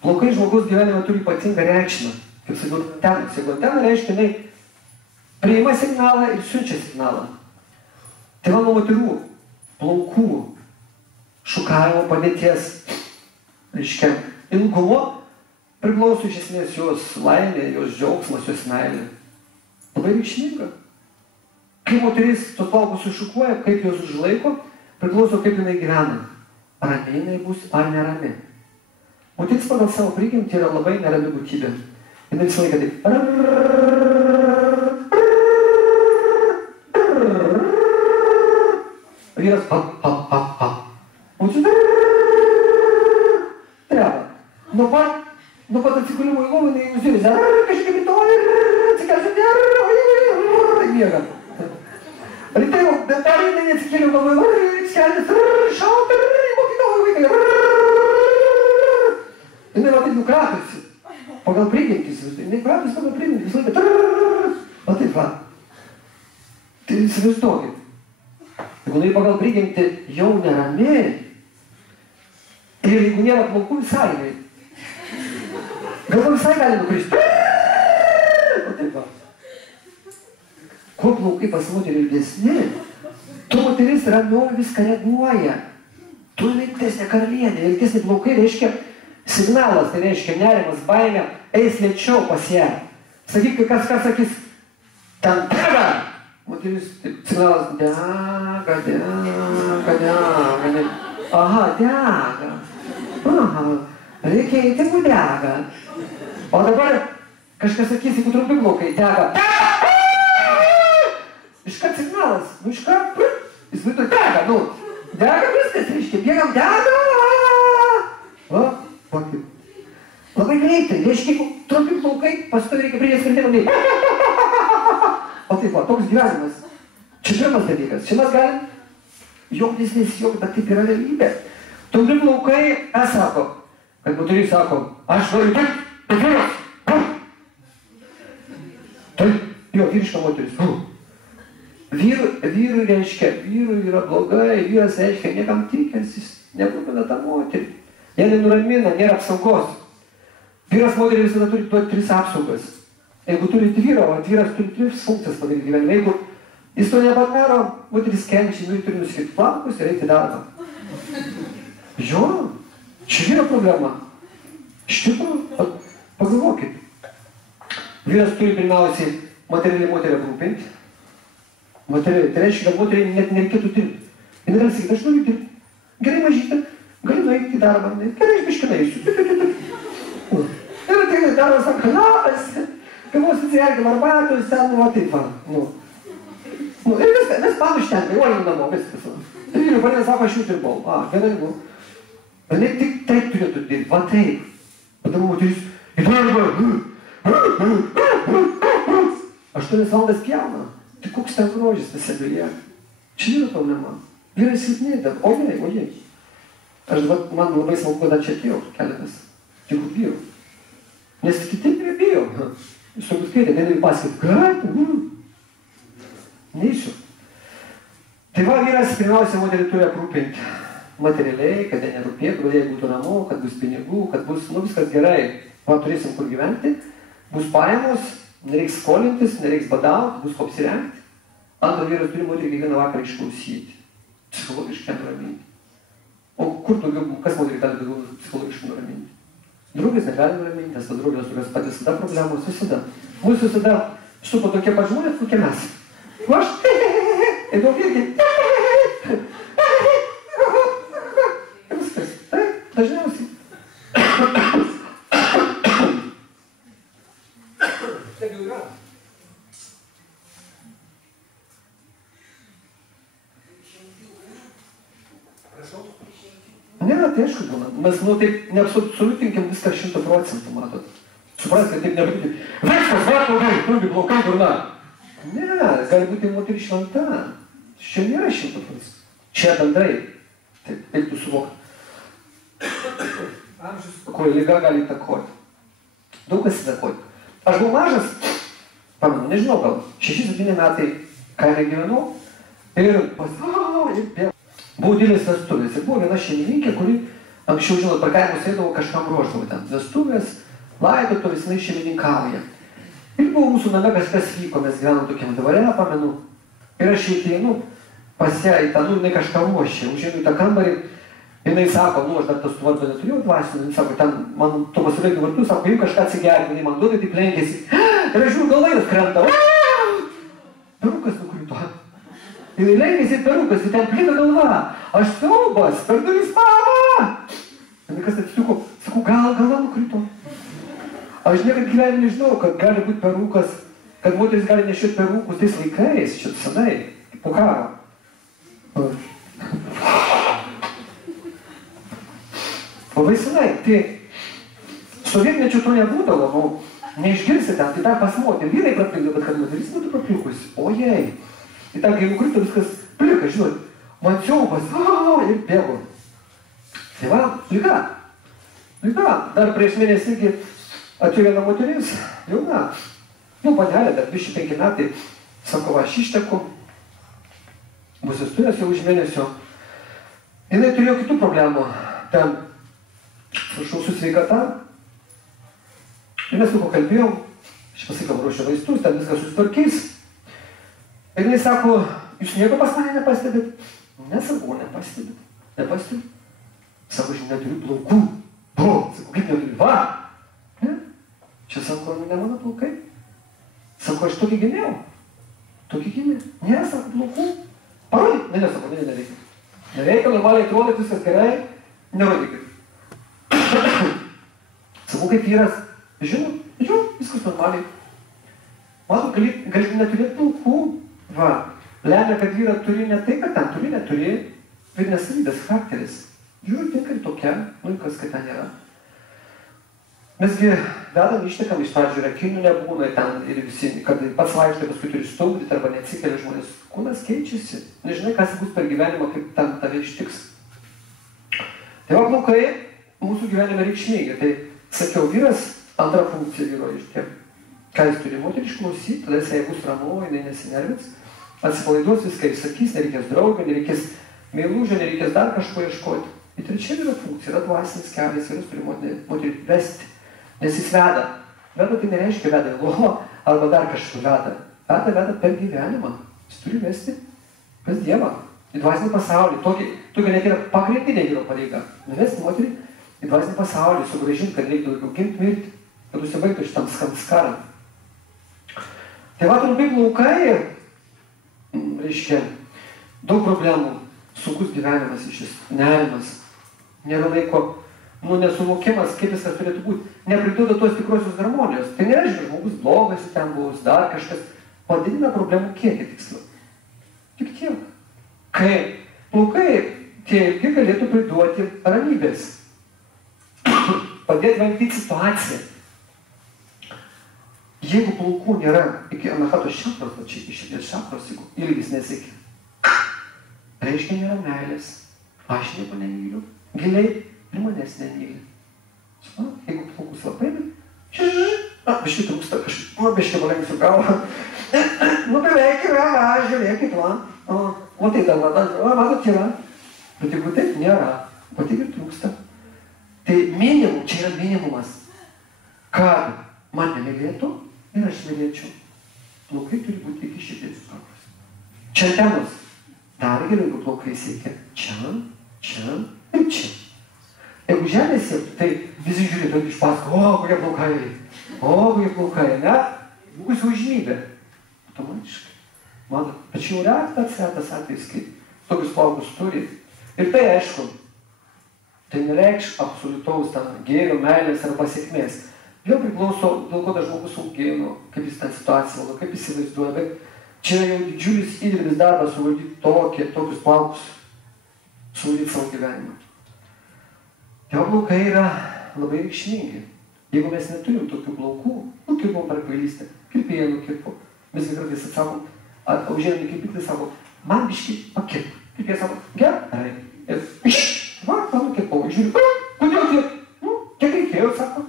Plaukai žmogaus gyvenime turi ypatingą reikšmę. Kaip sakiau, antenos. Jeigu antena reiškia, jinai priima signalą ir siunčia signalą. Tai mano moterų plaukų šukavimo padėties, reiškia, ilgumo priklauso iš esmės jos laimė, jos džiaugsmas, jos meilė. Labai reikšminga. Kai moteris tos plaukus sušukuoja, kaip jos užlaiko, priklauso kaip jinai gyvena. Ramiai jinai bus ar nerami. Moteris pagal savo prigimtį yra labai nerami būtybė. Jinai visą laiką taip. Vyras Nuo pat atsigulimo į lovą, jinai nusiris. Kažkaip į to ir bėga. Rytai jau, bet dar jinai neatsikėliau, galvoju, skeltis, šalta, mokyklauju vaikai. Jinai va taip nukratusi. Pagal prigimtis, jinai kratusi pagal prigimtis, visą laiką. Va taip va. Tai įsivaizduokit. Jeigu jinai pagal prigimtį jau nerami, ir jeigu nėra plaukų visai, galva visai gali nukristi. O taip va. Kuo plaukai pas moterį ilgesni, tu moteris ramiau viską reaguoja. Tu ilgesnė karalienė, ilgesnė plaukai reiškia signalas, tai reiškia nerimas, baimė, eis lėčiau pas ją. Sakyk, kas sakys, ten dega. Moteris, signalas, dega. Aha, dega. Aha, reikia eiti, jeigu dega. O dabar kažkas sakys, jeigu trumpi plaukai, dega. Iškart signalas, iškart, jis būtų dega, dega viskas, reiškia, bėgam, dega. Va, kaip. Labai greitai, reiškia, jeigu trumpi plaukai, paskui reikia pridėti skirtimą. O taip, va, toks gyvenimas. Čia pirmas dalykas. Čia mes galim juoktis nesijuokti, bet taip yra realybė. Trumpi plaukai, sako, kad moterys sako, aš noriu taip, taip vyras. Taip, jo, vyriška moteris. Vyrui reiškia, vyrui yra blogai, vyras reiškia, niekam tikęs, jis nerūpina tą moterį. Jie nenuramina, nėra apsaugos. Vyras moterį visada turi duoti 3 apsaugas. Jeigu turit vyrą, o vyras turi 3 funkcijas padaryti gyvenime. Jeigu jis to nepadaro, moteris kenčia, turi nusikirti plaukus ir eiti darbą. Jo, čia yra problema. Iš tikrųjų, pagalvokit. Vyras turi pirmiausiai materialiai moterį aprūpinti. Materialiai, tai reiškia, kad moteriai net nereikėtų dirbti. Jis gali sakyti, aš noriu dirbti. Gerai mažytė, gali nueiti į darbą. Gerai, aš biškinai eisiu. Ir ateina darbas, sako, labas. Kavos atsigerkim arbatos, ten, va taip va. Ir viską, mes man užtenka, juolim namo, viskas. Ir vyrių parinė sako, aš jau dirbau. Gerai, Bet ne tik taip turėtų dirbti, va taip. Tada moteris į darbą. 8 valandas pjauna. Tai koks ten grožis visada. Čia yra problema. Vyrai silpni, ojei. Man labai smagu, kad čia atėjau keletas. Tik bijau. Nes kiti bijo. Suguskaitė, vienai pasakyti, kad? Neįsiu. Tai va, vyras pirmiausia moterį turi aprūpinti materialiai, kad jie nerūpėtų, kad jie būtų namu, kad bus pinigų, kad bus, viskas gerai. Va, turėsim kur gyventi, bus pajamos, nereiks skolintis, nereiks badauti, bus ko apsirengti. Antro vyras turi moterį kiekvieną vakarą išklausyti, psichologiškai nuraminti. O kur daugiau, kas moterį gali daugiau psichologiškai nuraminti? Draugas negali nuraminti, nes draugas patys visada problemos, visada. Mūsų visada supa tokie pat žmonės, kokie mes. O aš, ir daug irgi, viskas, taip, dažniausiai. Taip jau yra. Prašau? Ne, tai aišku būna. Mes, taip neabsoliutinkim viską 100%, matot. Supraskite, taip nebūti. Viskas, va, blokai, durna. Ne, gali būti moteris šventa. Čia nėra 100%. Čia bendrai. Taip tu suvok. Amžius įtakoja, liga gali įtakoti. Daug kas įtakoti. Aš buvau mažas, pamenu, nežinau, gal 6-7 metai kaime gyvenau ir buvau didelis vestuvės. Ir buvo viena šeimininkė, kuri anksčiau, žinot, per kaimus eidavo kažkam ruošdavo ten. Vestuvės, laidotuvės, jinai šeimininkauja. Ir buvo mūsų name kažkas vyko, mes gyvenom tokiam dvare, pamenu. Ir aš ateinu pas ją į tą, jinai kažką ruošė, užeinu į tą kambarį. Jinai sako, aš dar tas vardo neturėjau dvasinį, jinai sako, ten man to pasileidų vartų, sako, jums kažką atsigerti, jinai man duoda, taip lenkėsi. Ir aš žiūrėjau, galvainas krenta. Perukas nukrito. Jinai lenkėsi perukas, ir ten plina galva. Aš siaubas, per duris, mama! Jinai kas atsitiko, sakau, galva nukrito. Aš niekad gyvenime nežinau, kad gali būti perukas, kad moteris gali nešioti perukus tais laikais, čia senai, po karo. Labai senai, tai sovietmečių to nebūdavo, neišgirsi ten, tai dar pas moterį, vyrai praplinkdavo, bet kad moteris būtų praplikusi. ojei. Ir ten, kai nukrito viskas plika, žinot, man siaubas, ir bėgo. Tai va, liga. Dar prieš mėnesį irgi atėjo viena moteris, jauna. Panelė, dar 25 metai, sako, va, aš išteku, bus vestuvės jau už mėnesio. Jinai turėjo kitų problemų. Ten, prašau, su sveikata. Ir mes daug kalbėjom, aš pasakiau, ruošiu vaistus, ten viskas susitvarkys. Ir jinai sako, jūs nieko pas mane nepastebit? Nesakau, nepastebit. Sako, aš neturiu plaukų. Sako, kaip neturiu? Va! Ne? Čia sako, ne mano plaukai. Sako, aš tokį gimėjau. Ne, sako, plaukų. Parodyk. Ne, sako, nereikia. Nereikia, normaliai atrodo, viskas gerai. Nerodykit. Sakau, kaip vyras. Žinau, viskas normaliai. Mato, gali neturėti plaukų. Va, lemia, kad vyra turi ne tai, kad ten turi, neturi. Ir nesavybės charakteris. Žiūrėjau, tinka ir tokia, kas kad ten yra. Mesgi vedam ištekam iš pradžių, rakinių nebūna ten ir visi, kad pats vaikštai, paskui turi stumdyti arba neatsikelia žmonės. Kūnas keičiasi. Nežinai, kas bus per gyvenimą, kaip ten tave ištiks. Tai va, plaukai mūsų gyvenime reikšmingi. Tai sakiau, vyras, antra funkcija vyro iškia. Ką jis turi moterį išklausyti, tada jis bus ramu, jinai nesinervins, atsipalaiduos viską įsakys, nereikės draugą, nereikės meilužio, nereikės dar kažko ieškoti. Ir trečia vyro funkcija yra dvasinis kelias, vyras turi moterį vesti. Nes jis veda. Veda tai nereiškia veda į lovą arba dar kažkur veda. Veda per gyvenimą. Jis turi vesti pas Dievą. Į dvasinį pasaulį. Tokia net yra pagrindinė vyro pareiga. Nuvesti moterį į dvasinį pasaulį, sugrąžinti, kad reikia daugiau gimti, mirti, kad užsibaigtų šitam skarą. Tai va, trumpai plaukai, reiškia, daug problemų, sunkus gyvenimas išis, nerimas, nėra laiko, nesuvokimas, kaip viskas turėtų būti, nepriduoda tos tikrosios harmonijos. Tai nereiškia, žmogus blogas, ten bus dar kažkas, padidina problemų kiekį tiksliau. Tik tiek. Kai plaukai tie irgi galėtų priduoti ramybės, padėti valdyti situaciją. Jeigu plaukų nėra iki anahatos čakros, čia iki širdies čakros, jeigu ilgis nesiekia, reiškia nėra meilės, aš nieko nemyliu, giliai ir manęs nemyli. Jeigu plaukus labai, biškai trūksta kažkaip, biškai valenksiu galvą, beveik yra, žiūrėkit, o tai dar, matot, yra, bet jeigu taip nėra, o taip ir trūksta. Tai minimum, čia yra minimumas, kad man nemylėtų ir aš mylėčiau. Plaukai turi būti iki širdies čakros. Čia temos. Dar geriau, jeigu plaukai siekia čia ir čia. Jeigu žemė siektų, tai visi žiūrėtų iš paskui, kokie plaukai, ne? Būs užmybė. Automatiškai. Matot, tačiau retas atvejs, kai tokius plaukus turi. Ir tai aišku, tai nereikš absoliutaus gėrio, meilės ar pasiekmės. Vėl priklauso, dėl ko tas žmogus augino, kaip jis tą situaciją valdo, kaip jis įsivaizduoja, bet čia jau didžiulis įdirbis darbas suvaldyti tokius plaukus, suvaldyti savo gyvenimą. Jo plaukai yra labai reikšmingi. Jeigu mes neturim tokių plaukų, nukirpom per kvailystę, kirpėją nukirpo, mes kartais atsakom, užėjom į kirpiklį, sako, man biškį pakirp. Kirpėja sako, gerai. Ir nukirpau, žiūriu, kodėl tiek? Kiek reikėjo, sako.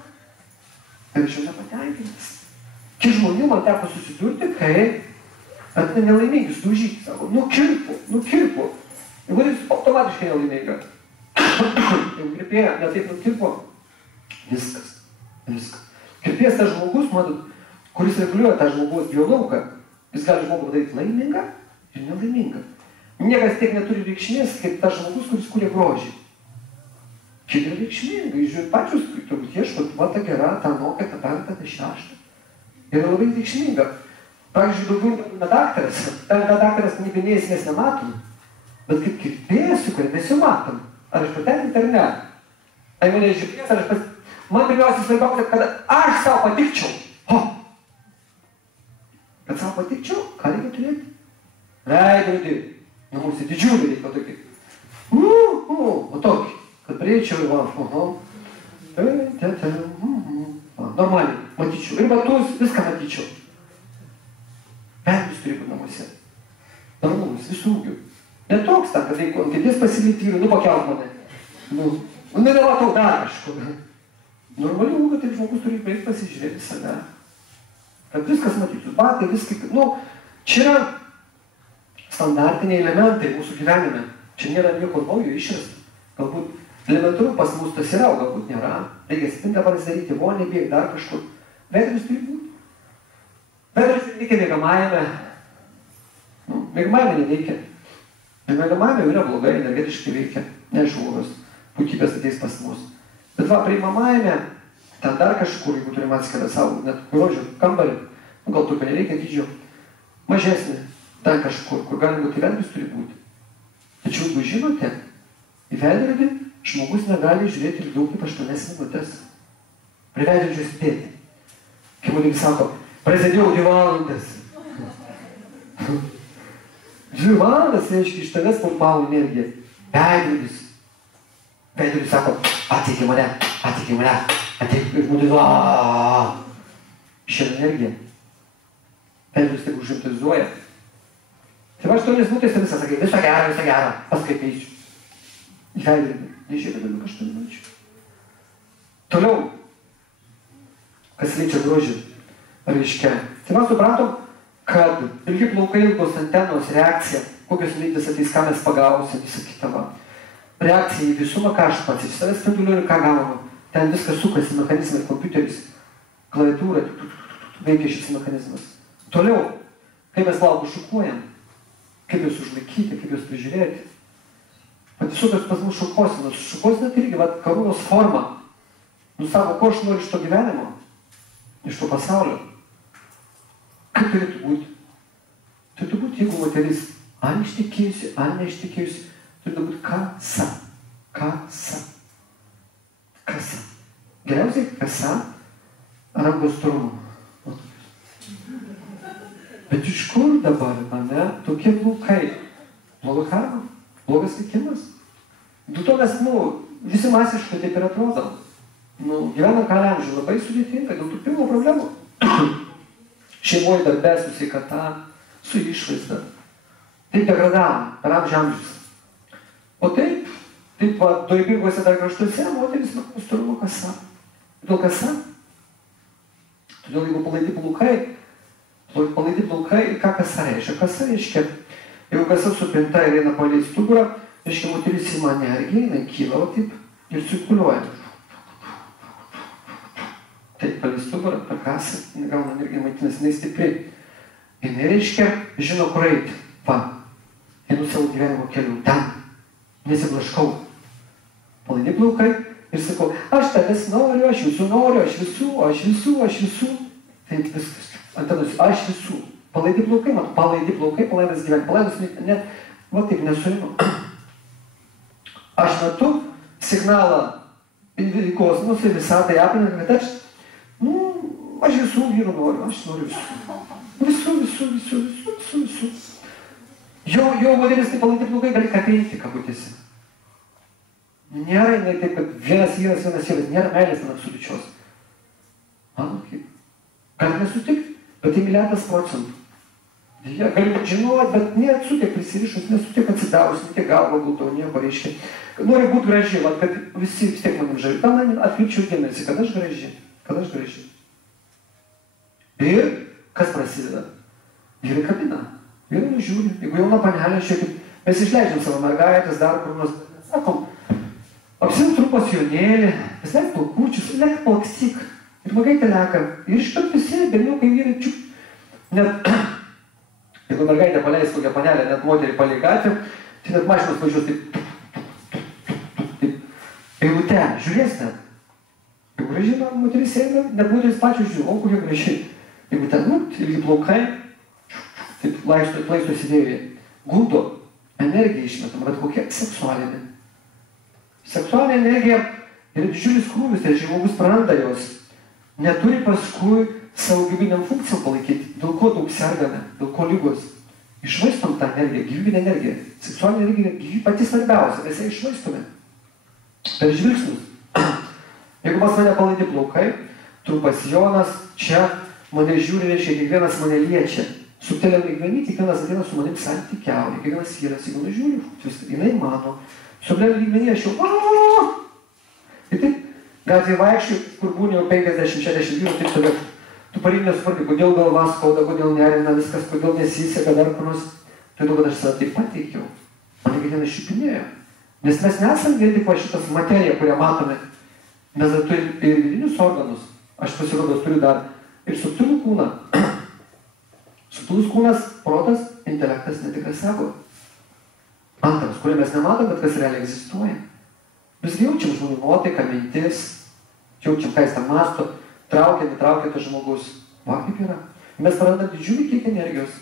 Ir aš jau nepatenkintas. Kiek žmonių man teko susidurti, kai nelaimingi, sudaužyti, sako, nukirpo. Ir vadinasi, automatiškai nelaiminga. Jeigu kirpėja netaip nukirpo, viskas. Kirpėjas tas žmogus, matot, kuris reguliuoja tą žmogaus biolauką, jis gali žmogų padaryti laimingą ir nelaimingą. Niekas tiek neturi reikšmės, kaip tas žmogus, kuris kuria grožį. Čia yra reikšmingai, žiūrėt, pačius turbūt ieškot, va ta gera, ta nokia, ta penktą, ta šeštą. Yra labai reikšminga. Pavyzdžiui, daugiau negu daktaras. Ten daktaras nebinėjęs mes nematom, bet kaip kirpėjas, su kuria mes jau matom. Ar aš patenkinti ar ne? Ar mane žiūrės, ar aš Man pirmiausia svarbiausia, kad aš savo patikčiau. Kad savo patikčiau, ką reikia turėti? Veidrodį. Namuose didžiulį reikia tokį. O tokį. Kad prieičiau ir normaliai matyčiau. Ir batus viską matyčiau. Veidrodis turi būti namuose. Normalus, visų ūgių. Netoks tam, kad jeigu ant kėdės pasilyti vyru, pakelk mane. Nematau dar kažko. Normalių ūgio, taip žmogus turi baigti pasižiūrėti save. Kad viskas matytų, batai, viskas. Čia yra standartiniai elementai mūsų gyvenime. Čia nėra nieko naujo išrasta. Galbūt elementaru pas mus tas yra, o galbūt nėra. Reikia spintą pasidaryti, vonį bėgti, dar kažkur. Veidrodis turi būti. Veidrodis neveikia miegamajame. Miegamajame neveikia. Ir miegamajame yra blogai, energetiškai veikia. Neaišku, kokios puikybės ateis pas mus. Bet va, priimamajame, ten dar kažkur, jeigu turim atskirą savo, net grožio kambarį, gal tokio nereikia dydžio, mažesnį, ten kažkur, kur gali būti veidrodis turi būti. Tačiau, jeigu žinote, į veidrodį žmogus negali žiūrėti ilgiau kaip 8 minutės. Prie veidrodžio spėti. Kaip man sako, prasidėjau 2 valandas. 2 valandas, reiškia, iš tavęs pumpavo energiją. Veidrodis. Veidrodis sako, ateik į mane, ateik į mane, ateik ir žmogus, šią energiją. Veidrodis taip užimtizuoja. Tai va 8 minutės tai visą sakai, visą gerą, paskaitysiu. Į veidrodį, nežiūrėk daugiau 8 minučių. Toliau, kas liečia grožį, reiškia. Tai mes supratom, kad ilgi plaukai, ilgos antenos, reakcija, kokios mintis ateis, ką mes pagausim, visą kitą va. Reakcija į visumą, ką aš pats iš savęs spinduliuoju ir ką gaunam. Ten viskas sukasi, mechanizmai, kompiuteris, klaviatūra, veikia šis mechanizmas. Toliau, kaip mes plaukus šukuojam, kaip juos užlaikyti, kaip juos prižiūrėti. Visokios pas mus šukosinos. Šukosina tai irgi, karūnos forma. Sako, ko aš noriu iš to gyvenimo, iš to pasaulio. Kaip turėtų būti? Turėtų būti, jeigu moteris ar ištekėjusi, ar neištekėjusi, turėtų būti kasa. Kasa. Kasa. Geriausiai kasa rankos storumo. Bet iš kur dabar, mane, tokie plaukai? Bloga karma? Blogas likimas? Dėl to mes, visi masiškai taip ir atrodom. Gyvenam kalią amžių, labai sudėtinga, dėl tų pilno problemų. Šeimoje darbė su sveikata, su išvaizda. Taip degradavom per amžius. O taip dorybingose dar kraštuose moteris storumo kasa. Todėl kasa? Todėl jeigu palaidi plaukai, ką kasa reiškia? Kasa reiškia, jeigu kasa supinta ir eina palei stuburą, reiškia, moteris ima energiją, jinai kyla, taip, ir cirkuliuoja. Taip, palei stuburą, per kasą, jinai gauna energiją, maitinasi, jinai stipri. Jinai reiškia, žino, kur eiti. Va, einu savo gyvenimo keliu, ten. Nesiblaškau. Palaidi plaukai ir sakau, aš tavęs noriu, aš visų noriu, aš visų. Taip viskas. Antenos, aš visų. Palaidi plaukai, palaidas gyventi. Palaidas net, va taip nesuinu. Aš metu signalą į kosmosą, visatai aplinką, kad aš visų vyrų noriu, aš noriu visų. Visų. Jo modelis tai palaidi plaukai gali kapinti kabutėse. Nėra jinai taip, kad vienas vyras, nėra meilės ten absoliučios. Mano kaip. Gali nesutikti, bet tai 1,000,000%. Gali žinoti, bet nesutik prisirišus, nesutik atsidavus, netiek galva gultau, nieko reiškia. Nori būti graži, kad visi vis tiek manim žavi. Tam atkreipčiau dėmesį, kad aš graži. Ir kas prasideda? Vyrai kabina. Vyrai žiūri. Jeigu jauna panelė, šiek mes išleidžiam savo mergaitės, dar kur nors, sakom, apsim trumpą sijonėlį, visai plaukučius, lek plakstyk. Ir mergaitė leka. Ir iškart visi, berniukai vyrai čiuk. Net, jeigu mergaitė paleis kokią panelę, net moterį palei gatvę, tai net mašinos važiuos taip. Eilute, žiūrės net. Jeigu graži moteris eina, net moteris pačios žiūrė, kokia graži. Jeigu ten, ilgi plaukai, taip laistosi dėvėje. Gundo energiją išmetam, bet kokia seksualinė. Seksualinė energija yra didžiulis krūvis, tai žmogus praranda jos. Neturi paskui savo gyvybiniam funkcijom palaikyti. Dėl ko daug sergame, dėl ko lygos. Išvaistom tą energiją, gyvybinę energiją. Seksualinė energija pati svarbiausia, mes ją išvaistome. Per žvilgsnius. Jeigu pas mane palaidi plaukai, trumpas sijonas, čia mane žiūri, reiškia, kiekvienas mane liečia. subtiliam lygmenį, kiekvienas ateina su manim santykiauja, kiekvienas vyras, jeigu nužiūriu, jinai mano, subtiliam lygmenį aš jau, ir taip, gatvėje vaikščiu, kur būni jau 50-60 vyrų, taip tada, tu pareik nesupranti, kodėl galva skauda, kodėl nerina viskas, kodėl nesiseka dar kur nors, todėl, kad aš save taip pateikiau, mane kiekvienas šipinėjo, nes mes nesam vien tik va šitas materija, kurią matome, mes dar turim ir vidinius organus, aš pasirodos turiu dar ir subtilų kūną. Subtilus kūnas, protas, intelektas, netikras ego. Antras, kurį mes nematom, bet kas realiai egzistuoja. Mes jaučiam žmonių nuotaiką, mintis, jaučiam, ką jis tam masto, traukia, netraukia tas žmogus. Va, kaip yra. Mes prarandam didžiulį kiekį energijos.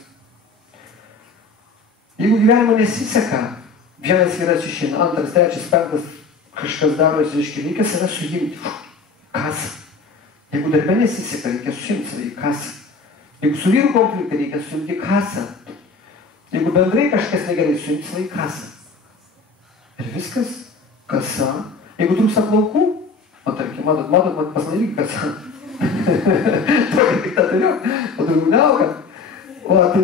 Jeigu gyvenimo nesiseka, vienas vyras išeina, antras, trečias, penktas, kažkas darosi, reiškia, reikia save suimti. Kas? Jeigu darbe nesiseka, reikia suimti save į kasą. Jeigu su vyru konfliktą, reikia suimti kasą. Jeigu bendrai kažkas negerai, suimti save į kasą. Ir viskas, kasa. Jeigu trūksta plaukų, o tarkim, matot, pas mane irgi kasa. Tokia tik tą turiu, o daugiau neauga. O tai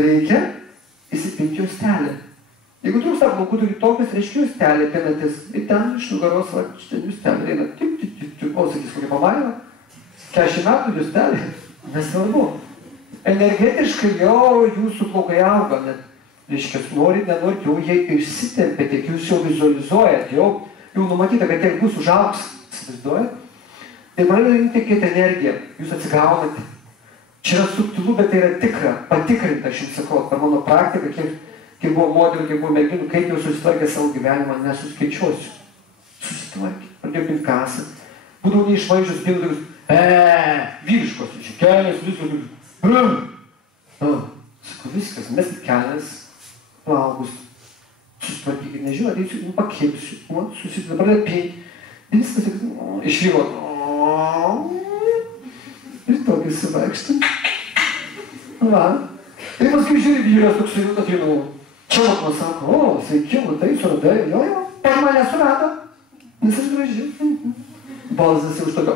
reikia įsipinti juostelę. Jeigu trūksta plaukų, turi tokias, reiškia juostelė, pinantis. Ir ten iš nugaros, va, šitą juostelę eina. O, sakys, kokia pamaila. 40 metų juostelė. Nesvarbu. Energetiškai jau jūsų plaukai auga, net, reiškia, norit, nenorit, jau jie išsitempia, tiek jūs jau vizualizuojat, jau numatyta, kad tiek bus užaugs, įsivaizduojat. Tai pradeda rinkti energiją, jūs atsigaunate. Čia yra subtilu, bet tai yra tikra, patikrinta, aš jums sakau, per mano praktiką, kiek buvo modelių, kiek buvo merginų, kaip jau susitvarkė savo gyvenimą, nesuskaičiuosiu. Susitvarkė, pradėjo pinti kasą. Būdavo neišvaizdžius bildarus, vyriškos, čia kelias, viskas, sakau, viskas, mes kelias, plaukus, susitvarkykit, nežinau, ateisiu, pakilsiu, susitvarkė, pinti, viskas, išvyko, ir tokį suvaikštą. Va, ir paskui žiūri vyras, toks surūta, ateinu, čia man sako, o, sveiki, tai suradai, jo, per mane surado, nes aš graži. Balsas jau už tokio,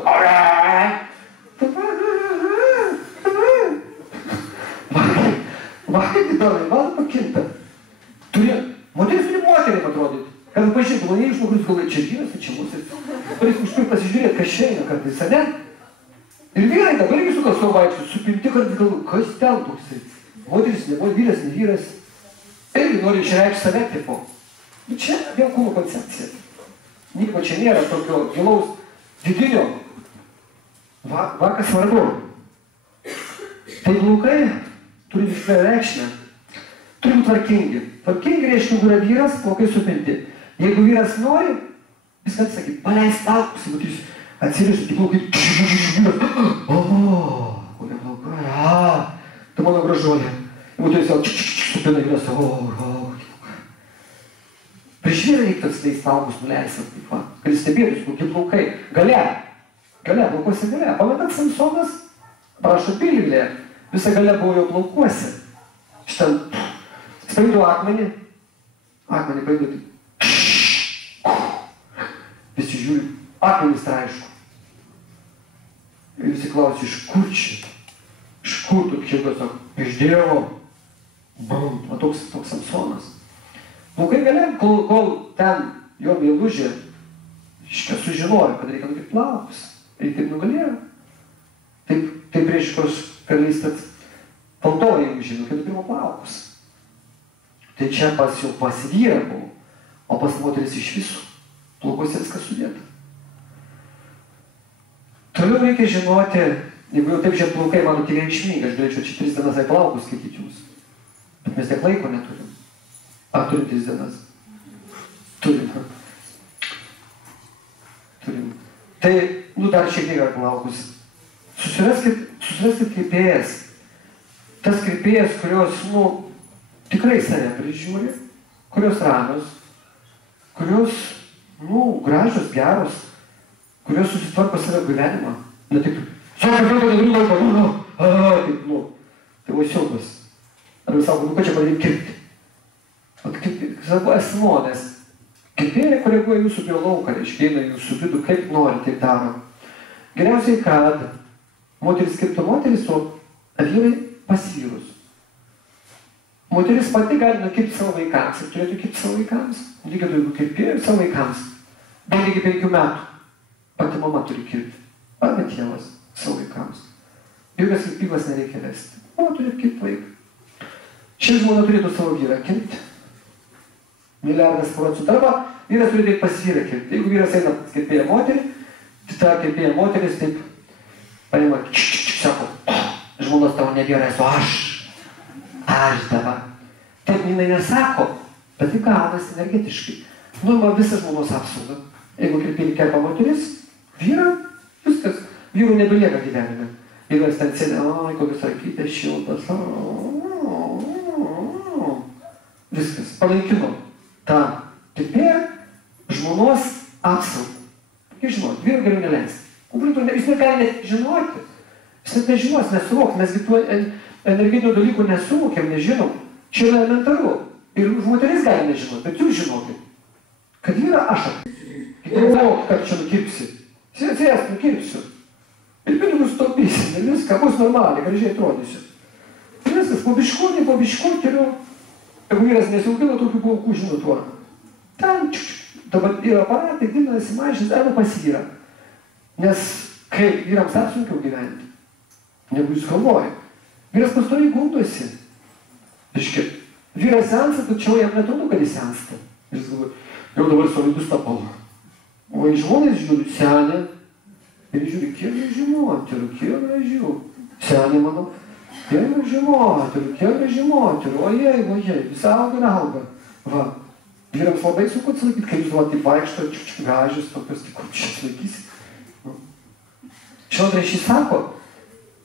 va, kaip įdomiai, man pakinta. Moteris turi moterim atrodyti. Kad pažiūrėtų, man iš žmogus galvoja, čia vyras, čia mūsų. Pareiks užpirk pasižiūrėti, kas čia eina kartais, ane? Ir vyrai dabar irgi su kaso vaikščiu, supinti kartais galvoju, kas ten toksai? Moteris, vyras, ne vyras. Irgi nori išreikšti save tipo. Čia vėl kūno koncepcija. Nieko čia nėra tokio gilaus vidinio. Va, kas svarbu. Tai plaukai turi viską reikšmę. Turi būti tvarkingi. Tvarkingi reiškia, jeigu yra vyras, plaukai supinti. Jeigu vyras nori, viską atsakyti, paleist plaukus, jeigu tu atsirišti, tai plaukai, kokie plaukai, tu mano gražuolė. Jeigu tu esi supinai vyras, prieš vyrą reiktų atskleist plaukus, nuleisti, taip va. Kad stebėtus, kokie plaukai. Galia, plaukuose galia. Pamatat, Samsonas prašo pilvėje. Visa galia buvo jau plaukuose. Šitam spaidu akmenį paidu taip. Visi žiūri, akmenis tai aišku. Ir visi klausia, iš kur čia? Iš kur tu čia, sako, iš Dievo. Brum, o toks Samsonas. Plaukai galia, kol ten jo meilužė, iškia sužinojo, kad reikia nukirpti plaukus. Ir taip nugalėjo. Taip reiškos karalystės valdovai jau žino, kad nukirpo plaukus. Tai čia pas vyrą buvo, o pas moteris iš visų. Plaukuose viskas sudėta. Toliau reikia žinoti, jeigu jau taip žiūrėt plaukai, mano tai reikšminga, aš galėčiau čia 3 dienas plaukus skaityti jums. Bet mes tiek laiko neturim. Ar turim 3 dienas? Turim. Tai, dar šiek tiek plaukus. Susiraskit kirpėjas. Tas kirpėjas, kurios, tikrai save prižiūri, kurios ramios, kurios, gražios, geros, kurios susitvarko savo gyvenimą. Ne tik, tai va siaubas. Ar vis sako, ką čia pradėjai kirpti? Sako, esmo, nes kirpėjai koreguoja jūsų biolauką, reiškia, eina jūsų vidų, kaip nori, taip daro. Geriausiai, kad moteris kirptų moteris, o vyrai pas vyrus. Moteris pati gali nukirpti savo vaikams ir turėtų kirpti savo vaikams. Lygiai daugiau kirpėjo ir savo vaikams. Bent iki 5 metų. Pati mama turi kirpti. Arba tėvas savo vaikams. Jokios kirpyklos nereikia vesti. O, turi kirpti vaiką. Ši žmona turėtų savo vyrą kirpti. Milijardas %. Arba vyras turi pas vyrą kirpti. Jeigu vyras eina kirpėja moterį, tai ta kirpėja moteris taip paima, sako, žmonos tavo negerai, esu aš dabar. Taip jinai nesako, bet tai gaunasi energetiškai. Nuima visą žmonos apsaugą. Jeigu kirpėja kerpa moteris, vyra, viskas. Vyrų nebelieka gyvenime. Vyras ten sėdė, oi, kokios rakytės šiltas. Viskas. Palaikino tą kirpėją žmonos apsaugą. Kaip žinot, vyrų galiu neleisti. Jis negali net žinoti. Jis net nežinos, nesuvok. Mes tų energetinių dalykų nesuvokiam, nežinom. Čia yra elementaru. Ir moteris gali nežinoti, bet jūs žinokit. Kad yra aš. Galvok, kad čia nukirpsi. Sės nukirpsiu. Ir pinigus taupysi. Ir viską bus normaliai, gražiai atrodysiu. Ir viskas, po biškutį. Jeigu vyras nesiaugino tokių plaukų, žinot, tuo. Ten, dabar yra aparatai, dinasi, mažins, arba pas vyrą. Nes kaip vyrams dar sunkiau gyventi, negu jūs galvoja. Vyras pastoviai gundosi. Reiškia, vyras sensta, tačiau jam netrodo, kad jis sensta. Jis galvoja, jau dabar solidus tapau. O į žmonės žiūri, senė. Ir žiūri, kiek gražių moterų, kiek gražių. Senė, manau, kiek gražių moterų. Ojei, vis auga. Va, vyrams labai sunku atsilaikyti, kai jūs taip vaikšto, gražius, tokios, tai kur čia atlaikysi. Šiotrė šį sako,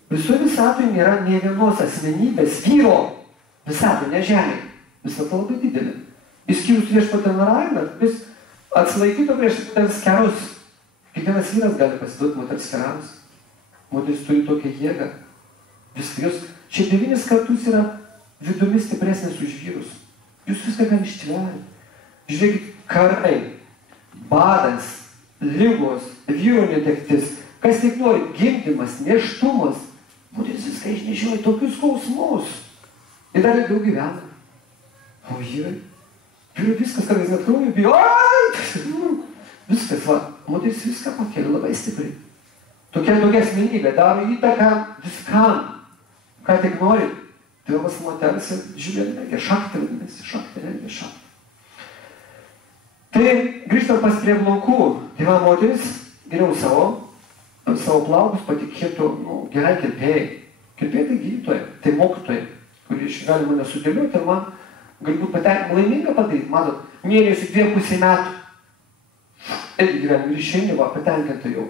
visų visatoje nėra nė vienos asmenybės vyro. Visatoje, ne žemė. Visata labai didelė. Išskyrus viešpatį Narainą, vis atsilaikyto prieš moters kerus. Kiekvienas vyras gali pasiduoti moters kerams. Moteris turi tokią jėgą. Jos šiaip 9 kartus yra vidumi stipresnės už vyrus. Jūs viską gali ištverti. Žiūrėkit, karai, badas, ligos, vyro netektis. Kas tik nori, gimdymas, nėštumas. Moteris viską išnešioja tokius skausmus. Ir dar daug gyvena. O vyrai viskas, kartais net kraujo bijo. Viskas, va. Moteris viską pakelia labai stipriai. Tokia asmenybė daro įtaką viskam. Ką tik nori. Tėvas moters žiūrėt, šaktį vadinasi. Tai grįžtant pas prie plaukų. Tai va, moteris geriau savo plaukus patikėtų, gerai kirpėjai. Kirpėjai tai gydytojai, tai mokytojai, kurį galima nesudėlioti ir man galbūt laimingą padaryti. Matot, mėnesių 2,5 metų. Irgi gyvenime ir išeini, va, patenkinta jau.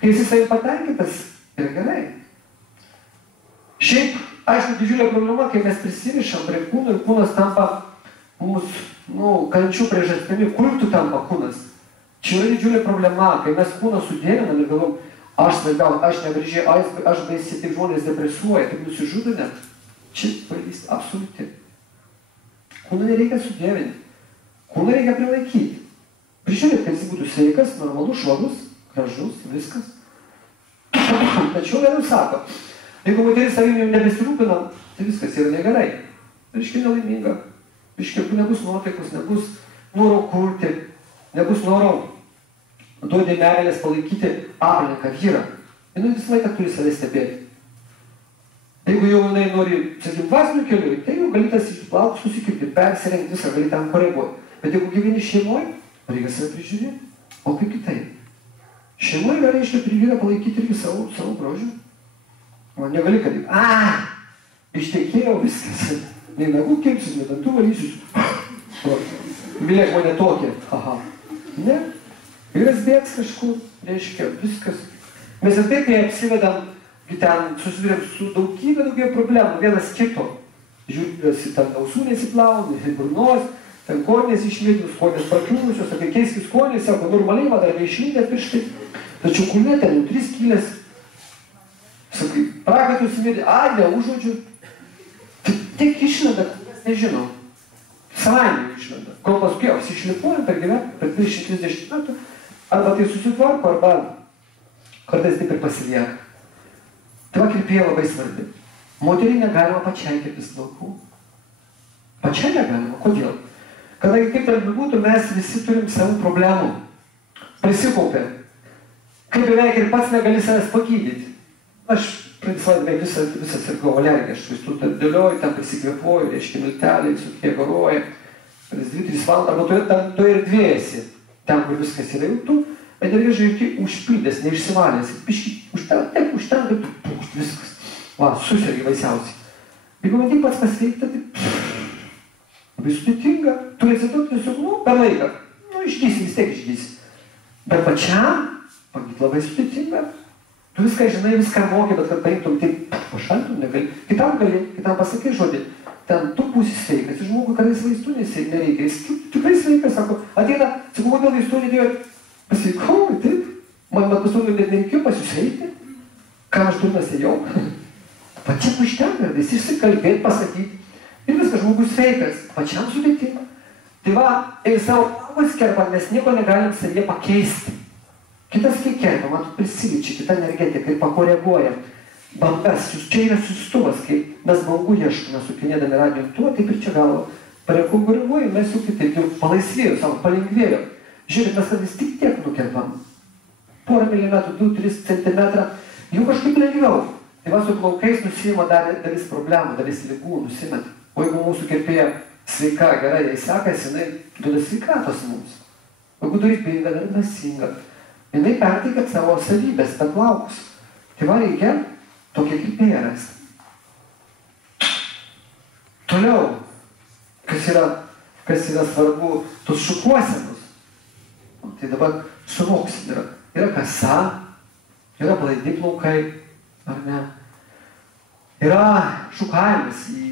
Kai jis savim patenkintas, yra gerai. Šiaip, aišku, didžiulė problema, kai mes prisirišam prie kūno ir kūnas tampa mūsų, kančių priežastimi, kultų tampa kūnas. Čia yra didžiulė problema, kai mes kūną sudėlinam ir galvom, aš svarbiausia, aš negražiai, aš baisiai, tik žmonės depresuoja, tik nusižudo net. Čia pavyzdys absoliuti. Kūną nereikia sudėvinti. Kūną reikia prilaikyti. Prižiūrėti, kad jis būtų sveikas, normalus, švarus, gražus, viskas. Tačiau vėliau sako, jeigu moteris savimi jau nebesirūpina, tai viskas yra negerai. Reiškia nelaiminga. Reiškia, nebus nuotaikos, nebus noro kurti, nebus noro duoti meilės palaikyti aplinką, vyrą. Jinai visą laiką turi save stebėti. Jeigu jau jinai nori, sakykim, dvasinių kelių, tai jau gali tas plaukus susikirpti, persirengti visą, gali tam koreguoti. Bet jeigu gyveni šeimoje, reikia save prižiūrėti. O kaip kitaip? Šeimoje gali reiškia vyrą palaikyti irgi savo grožių. O negali, kad ištekėjau viskas. Nei nagų kirpsis, nei dantų valysius. Mylėk mane tokie. Aha. Ne? Vyras bėgs kažkur, reiškia, viskas. Mes ir taip, kai apsivedam, ten susidurėm su daugybė problemų, vienas kito. Žiūrės, ten ausų nesiplauna, burnos, ten kornės išmėdus, kornės prakliūnusios, apie keiskis kornės, sako, normaliai, dar neišlydę pirštai. Tačiau kūne ten jau 3 skylės. Sakai, prakatus įmėdė, neužuodžiu. Tik išlenda, kas nežino. Savaime išlenda. Kol paskui apsišlipuojam per gyvenimą, per 20-30 metų, arba tai susitvarko, arba kartais taip ir pasilieka. Tai va, kirpėja labai svarbi. Moteriai negalima pačiai keptis plaukų. Pačiai negalima. Kodėl? Kadangi kaip ten būtų, mes visi turim savų problemų. Prisikaupė. Kaip beveik ir pats negali savęs pagydyti. Aš beveik visą sirgau alergiją. Aš vaistų dėlioju, ten prisikvėpuoju, reiškia milteliai, visokie garuoja. Prieš 2-3 valandą, arba tu ir dviesi. Ten, kur viskas yra jau tu, energijos žaidžiai užpildęs, neišsivalęs. Užtenka, viskas. Va, susirgi baisiausiai. Jeigu man tik pats pasveikta, tai labai sudėtinga. Turi atsiduoti tiesiog, per laiką. Išgysi, vis tiek išgysi. Bet pačiam, pagyti labai sudėtinga. Tu viską žinai, viską moki, bet kad paimtum, tai pašaltum negali. Kitam gali, kitam pasakai žodį. Ten tu būsi sveikas. Ir žmogui, kada jis vaistų nereikia. Jis tikrai sveikas, sako, ateina, sakau, kodėl vaistų nedėjot? Pasveikau, taip. Man pasiūlė net nereikėjo pas jūs eiti. Ką aš durnas ėjau? Pačiam užtenka, visi išsikalbėti, pasakyti. Ir viskas, žmogus sveikas. Pačiam sudėtinga. Tai va, ir savo plaukus kerpant, mes nieko negalim savyje pakeisti. Kitas kiek kerpa, man tu prisiličia, kita energetika ir pakoreguoja. Bangas, čia yra siųstuvas, kai mes bangų ieškome, sukinėdami radijo tuo, taip ir čia galvo. Parekoreguoja, mes jau kitaip jau palaisvėjo, savo palengvėjo. Žiūrėk, mes vis tik tiek nukerpam. Porą milimetrų, 2-3 centimetrą, jau kažkaip lengviau. Tai va, su plaukais nusima dalis problemų, dalis ligų nusimet. O jeigu mūsų kirpėja sveika, gerai, jai sekasi, jinai duoda sveikatos mums. O jeigu dorybinga, dar dvasinga, jinai perteikia savo savybės per plaukus. Tai va, reikia tokia kirpėja rasti. Toliau, kas yra svarbu, tos šukuosenos. Tai dabar suvoksim, yra kasa, yra blaidi plaukai, ar ne? Yra šukavimas į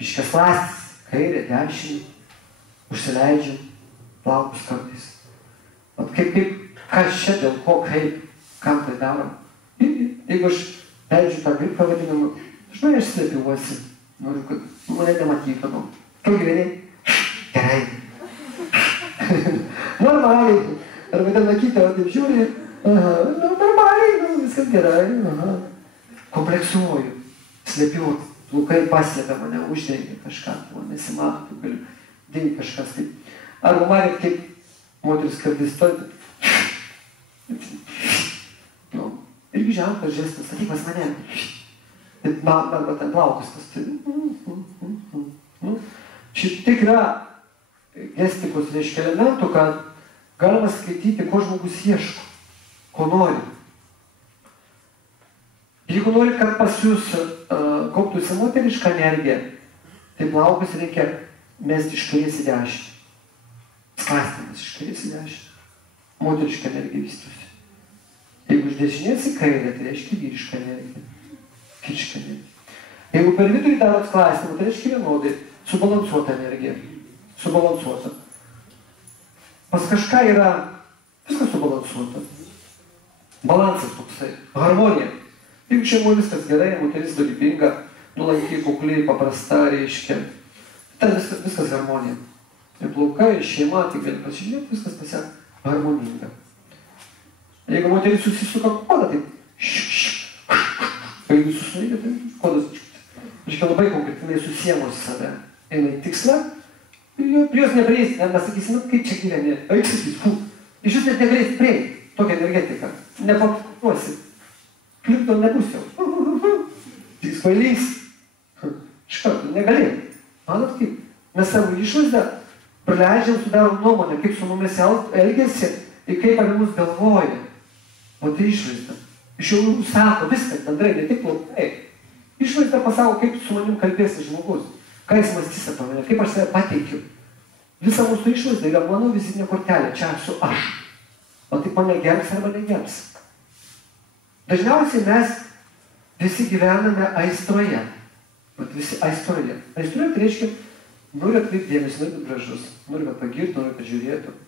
iškeslastis, kairę, dešinį, užsileidžiam plaukus kartais. Kas čia, dėl ko, kaip, kam tai darom. Jeigu aš leidžiu tą gripą vadinamą, aš mane išslepiuosi, noriu, kad mane nematytų. Kaip gyveni? Gerai. Normaliai. Arba ten nakytę, o taip žiūri, normaliai, viskas gerai. Kompleksuoju, slepiu, plaukai paslepia mane, uždengia kažką, nesimato, tu gali dėti kažkas taip. Arba matėt, kaip moteris kartais stovi, irgi ženklas žestas, sakyk pas mane. Arba ten plaukus pastovi. Šiek tiek yra gestikos reiškia elementų, kad galima skaityti, ko žmogus ieško, ko nori. Jeigu nori, kad pas jūs kauptųsi moterišką energiją, tai plaukus reikia mesti iš kairės į dešinę. Skastimas iš kairės į dešinę. Moteriška energija vystosi. Jeigu iš dešinės į kairę, tai reiškia vyriška energija. Vyriška energija. Jeigu per vidurį darot sklastimą, tai reiškia vienodai. Subalansuota energija. Subalansuota. Pas kažką yra viskas subalansuota. Balansas toksai. Harmonija. Jeigu šeimoje viskas gerai, moteris dorybinga, nulankiai, kukliai, paprasta, reiškia. Ten viskas harmonija. Ir plaukai, šeima, tik gali pasižiūrėti, viskas tiesiog harmoninga. Jeigu moteris susisuka kodą, tai jeigu susulaidė, tai kodas. Reiškia labai konkretinai susiemus save. Eina į tikslą, prie jos neprieisi, nesakysi, kaip čia gyveni, aiksis, iš jūs net negalėsi prieiti, tokia energetika, nepapatuosi, klikto nebus jau, tik spailys, iš karto, negalėjai, manot kaip, mes savo išvaizdą praleidžiam, sudarom nuomonę, kaip su mumis elgiasi ir kaip apie mus galvoja, o tai išvaizda, iš jau sako viską, bendrai, ne tik plaukai, išvaizda pasako, kaip su manim kalbėsi žmogus. Ką jis mąstys apie mane, kaip aš save pateikiu. Visa mūsų išvaizda yra mano vizitinė kortelė, čia esu aš. O tai mane gerbs arba negerbs. Dažniausiai mes visi gyvename aistroje. Visi aistroje. Aistroje tai reiškia, noriu atkreipti dėmesį, noriu būti gražus, noriu pagirti, noriu kad žiūrėtų.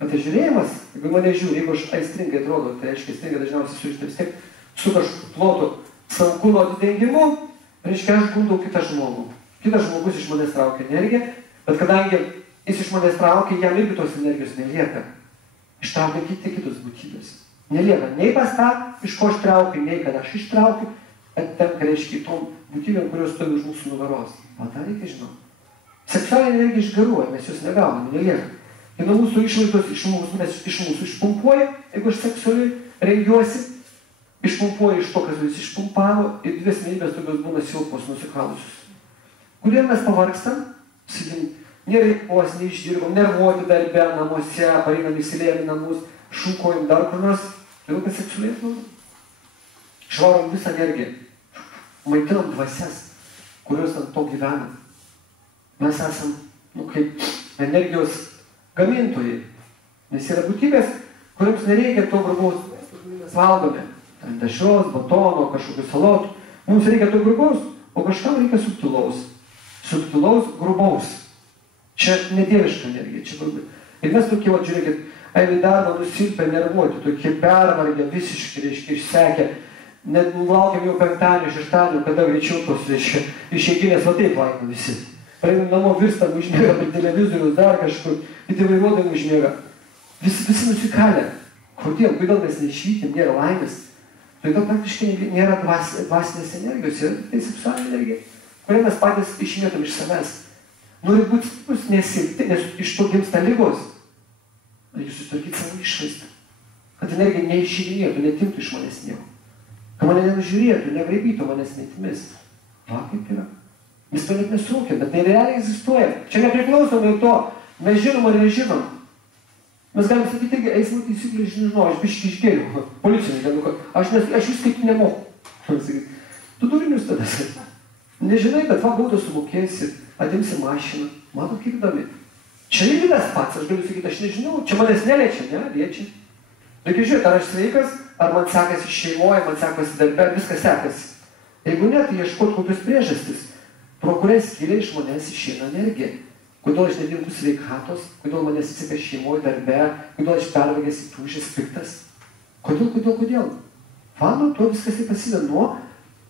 Bet tai žiūrėjimas, jeigu mane žiūri, jeigu aš aistringai atrodo, tai reiškia, aistringai dažniausiai surišta vis tiek su kažkokiu plotu savo kūno atidengimu, reiškia, aš gundau kitą žmogų. Kitas žmogus iš manęs traukia energiją, bet kadangi jis iš manęs traukia, jam irgi tos energijos nelieka. Ištraukia kitos būtybės. Nelieka nei pas tą, iš ko aš traukiu, nei kad aš ištraukiu, patenka, reiškia, tom būtybėm, kurios stovi už mūsų nugaros. O tą reikia žinoti. Seksualinė energija išgaruoja, mes jos negauname, nelieka. Ir nuo mūsų išlaidos iš mūsų išpumpuoja, jeigu aš seksualiai rengiuosi, išpumpuoja iš to, kas vis išpumpavo, ir dvi asmenybės tokios būna silpos, nusikalusius. Kodėl mes pavargstam? Nereikos, neišdirbam, nervuoti darbe, namuose, pareina įsilėjami namus, šūkojam dar kur nors, todėl kad seksualiai atrodo. Švarom visą energiją, maitinam dvasias, kurios ant to gyvena. Mes esam, kaip energijos gamintojai, nes yra būtybės, kuriams nereikia to grubaus, mes valgome, dešros, batono, kažkokių salotų, mums reikia to grubaus, o kažkam reikia subtilaus, grubaus. Čia nedieviška energija, čia grubi. Ir mes tokie, žiūrėkit, eina į darbą, nusilpę, nervuoti, tokie pervargę, visiškai, reiškia, išsekę, net laukiam jau penktadienio, šeštadienio, kada greičiau tos, reiškia, išeiginės va taip laiko visi. Praeina namo, virstam, užmiega prie televizorius, dar kažkur, kiti vairuodami užmiega. Visi nusikalę. Kodėl? Kodėl mes neišvykim, nėra laimės? Todėl praktiškai nėra dvasinės energijos, yra tai seksualinė energija, kurią mes patys išmėtam iš savęs. Nori būti stiprus, nesilpti, nes iš to gimsta ligos. Reikia susitvarkyti savo išvaizdą. Kad energija neišydinėtų, netimtų iš manęs nieko. Kad mane nenužiūrėtų, negraibytų manęs mintimis. Va, kaip yra. Mes to net nesuvokiam, bet tai realiai egzistuoja. Čia nepriklausomai to, mes žinom ar nežinom. Mes galim sakyti, eismo taisyklių žinau, aš biškį išgėriau, policininkai, aš jūs kaip nemoku. Tu durinius tada sakai. Nežinai, bet va, gaudą sumokėsi, atimsi mašiną. Matot, kaip įdomi. Čia irgi tas pats, aš galiu sakyti, aš nežinau, čia manęs neliečia, ne, liečia. Reikia žiūrėti, ar aš sveikas, ar man sekasi šeimoje, man sekasi darbe, viskas sekasi. Jeigu ne, tai ieškoti kokios priežastis, pro kurias skiria iš manęs išeina energija. Kodėl aš nedirbu sveikatos, kodėl manęs įsika šeimoje, darbe, kodėl aš pervagęs įtūžęs, piktas. Kodėl? Vano, tuo viskas tai pasideda nuo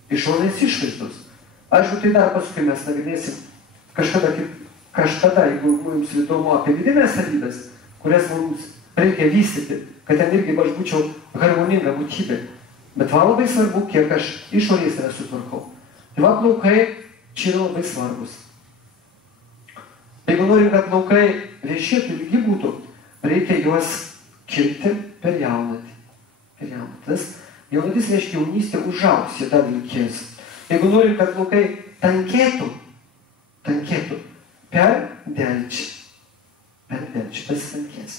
išorinės išvaizdos. Aišku, tai dar paskui mes nagrinėsim kažkada, jeigu mums įdomu apie vidinės savybės, kurias mums reikia vystyti, kad ten irgi aš būčiau harmoninga būtybė. Bet va labai svarbu, kiek aš išorės save sutvarkau. Tai va plaukai čia yra labai svarbus. Jeigu norim, kad plaukai viešėtų lygi būtų, reikia juos kirpti per jaunatį. Tas jaunatis reiškia jaunystė užaugs, jie dar vilkės. Jeigu norim, kad plaukai tankėtų per delčią, pasitankės.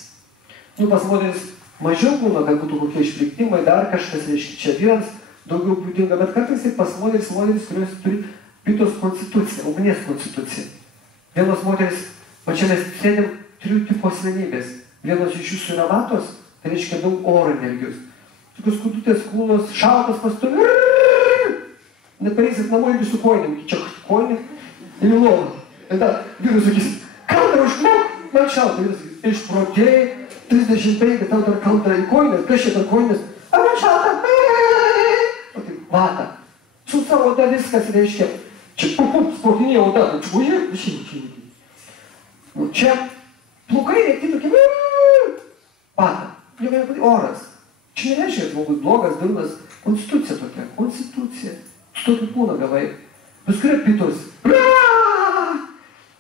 Pas moteris mažiau būna, kad būtų kokie išpliktimai, dar kažkas, reiškia, čia vyrams daugiau būdinga, bet kartais ir pas moteris, kurios turi pitos konstituciją, ugnies konstituciją. Vienos moteris, va čia mes sėdėm 3 tipų asmenybės. Vienos iš jūsų yra matos, tai reiškia daug oro energijos. Tokios kudutės kūnos, šaltas pastovi. Net pareisit namo irgi su koinėm, čia koinė ir lovą. Ir dar vyras sakys, kaldarą užkliuk, man šalta. Vyras sakys, išprotėjai, 35, tau dar kaldarą į koinės, kas čia dar koinės? A, man šalta. O tai vata. Su savo oda viskas reiškia. Čia sportinė oda, čia plaukai reikia tokie, vata. Oras. Čia nereiškia, kad žmogus blogas, durnas. Konstitucija tokia, konstitucija. Tokių būna gavai. Paskui yra pitos.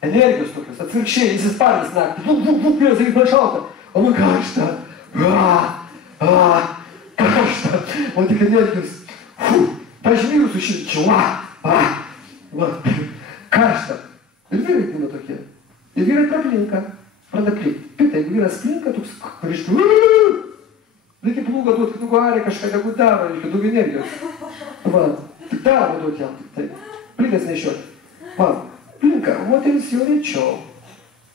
Energijos tokios, atvirkščiai, įsisparnis naktį. Vyras sakys, man šalta. O man karšta. Karšta. O tik energijos. Pažymėjus sušilčiau. Karšta. Ir vyrai būna tokie. Ir vyrai praplinka. Pradeda klipti. Pita, jeigu vyras plinka, toks karšta. Reikia plūgą duoti, kad gali kažką negu daro, reikia daug energijos. Va. Tik darbo duoti jam, tik taip. Plikas nešioti. Va, plinka, moteris jau rečiau.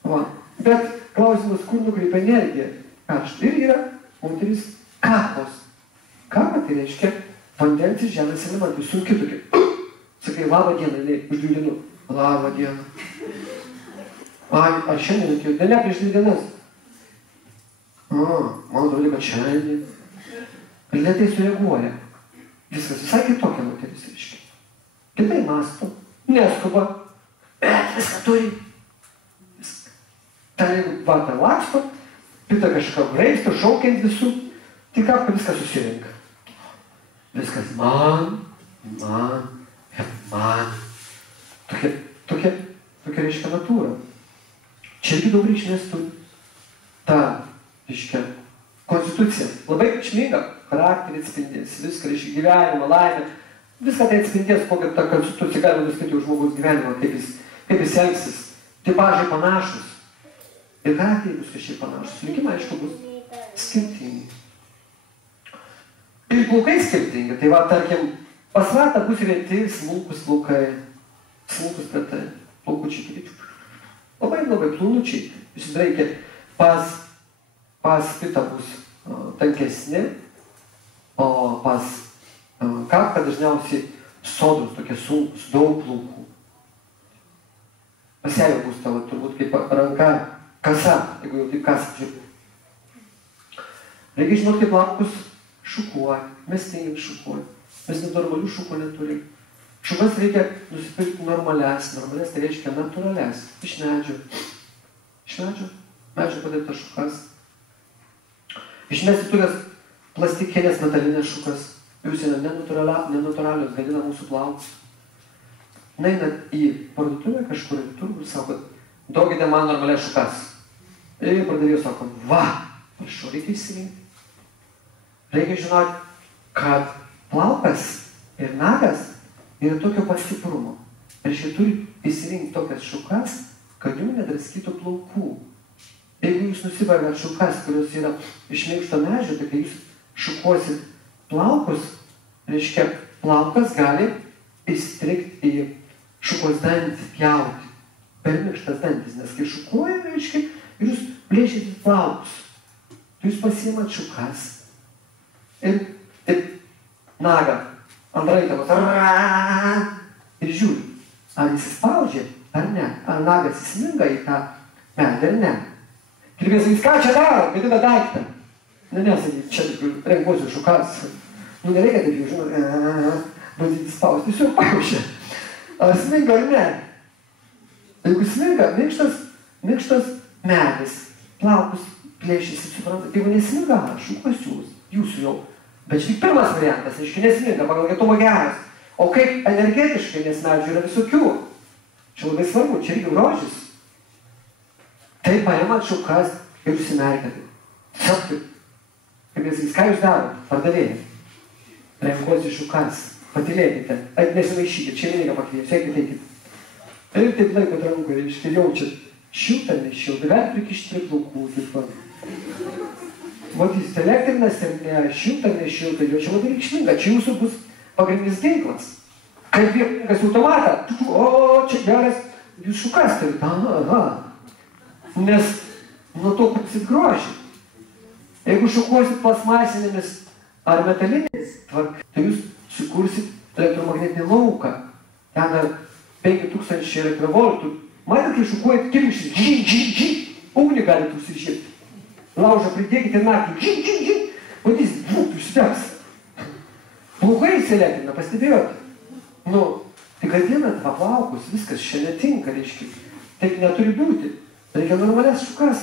Va, bet klausimas, kur nukreipia energija? Karšta. Ir yra moteris kapos. Kapa tai reiškia vandens ir žemės elementai, sunki tokia. Sakai, labą dieną, uždėlinu. Labą dieną. Ai, ar šiandien atėjo? Ne, prieš 2 dienas. Man atrodo, kad šiandien. Ir lėtai sureaguoja. Viskas visai kitokia moteris reiškia. Kitai mąsto, neskuba, bet viską turi. Viską. Ten jeigu vata laksto, pita kažką graisto, šaukiant visų, tik apka viską susirinka. Viskas man, man. Tokia reiškia natūra. Čia irgi daug reikšmės turi. Ta, reiškia, konstitucija. Labai reikšminga. Charakterį atspindės, viską, reiškia, gyvenimą, laimę. Viską tai atspindės, kokią tą konstituciją galima nuskaityti už žmogaus gyvenimą, kaip jis elgsis. Tipažai panašus. Ir charakteriai bus kažkiek panašus. Likimai, aišku, bus skirtingi. Ir plaukai skirtingi. Tai va, tarkim, pas ratą bus reti smulkus plaukai. Smulkus petai. Plaukučiai kiti. Labai plūnučiai. Jūs reikia pas pitą bus tankesni, o pas kaktą dažniausiai sodrus, tokie sunkus, daug plaukų. Pas ją jau bus tavo turbūt kaip ranka kasa, jeigu jau taip kasą žiūrė. Reikia žinoti, kaip plaukus šukuoti. Mes tengiam šukuoti. Mes nenormalių šukų neturim. Šukas reikia nusipirkti normalias. Normalias tai reiškia natūralias. Iš medžio. Iš medžio. Medžio padarytas šukas. Išmesti tokias plastikinės metalinės šukas. Jūs yra nenatūralios, gadina mūsų plaukus. Nainat į parduotuvę kažkur į turgų ir sako, duokite man normalias šukas. Ir pardavėjai sako, va, prašau, reikia įsirinkti. Reikia žinoti, kad plaukas ir nagas yra tokio pat stiprumo. Ir šie turi įsirinkti tokias šukas, kad jų nedraskytų plaukų. Jeigu jūs nusiperkat šukas, kurios yra iš minkšto medžio, tai kai jūs šukuosit plaukus, reiškia, plaukas gali įstrigti į šukos dantį, pjauti. Per minkštas dantis, nes kai šukuoja, reiškia, ir jūs plėšysit plaukus. Tai jūs pasiimat šukas ir naga ant raitavos ir žiūri, ar jis įspaudžia, ar ne. Ar nagas įsminga į tą medį, ar ne. Kirvės sakys, ką čia daro, gadina daiktą. Nesakys, čia renkuosiu šukas. Nereikia taip jau, bandyti spausti, tiesiog paušia. Ar sminga, ar ne? Jeigu sminga, minkštas medis, plaukus plėšysit, suprantat. Jeigu nesminga, šukuosiu jūsų jau. Bet štai pirmas variantas, aiškiai nesminga, pagal lietumo geras. O kaip energetiškai, nes medžių yra visokių. Čia labai svarbu, čia irgi grožis. Tai paimat šukas ir užsimerkėte. Tiesiog, kaip jis, ką jūs daro? Pardavėjai. Renkuosi šukas. Patylėkite. Nesimaišykite, čia nereikia pakviesti, eikite. Ir taip laikot rankų, reiškia, jaučiat šiltą, nešiltą. Galit prikišti prie plaukų, taip pat. Matysite, elektrinas ir ne, šiltą, nešiltą. Jo čia labai reikšminga. Čia jūsų bus pagrindinis ginklas. Kaip vienas automatą. O, čia geras. Jūs šukas turite. Aha. Nes nuo to kursit grožį. Jeigu šukuosit plasmasinėmis ar metalinės tvarkai, tai jūs sukursit elektromagnetinį lauką. Ten 5000 elektrovoltų. Matėt, kai šukuojat kirkštis, ugnį galite užsižiebti. Laužą pridėkite naktį, vadys, užsidegs. Plaukai įsielektrina, pastebėjot? Tai gadinat paplaukus, viskas čia netinka, reiškia. Taip neturi būti. Reikia normalias šukas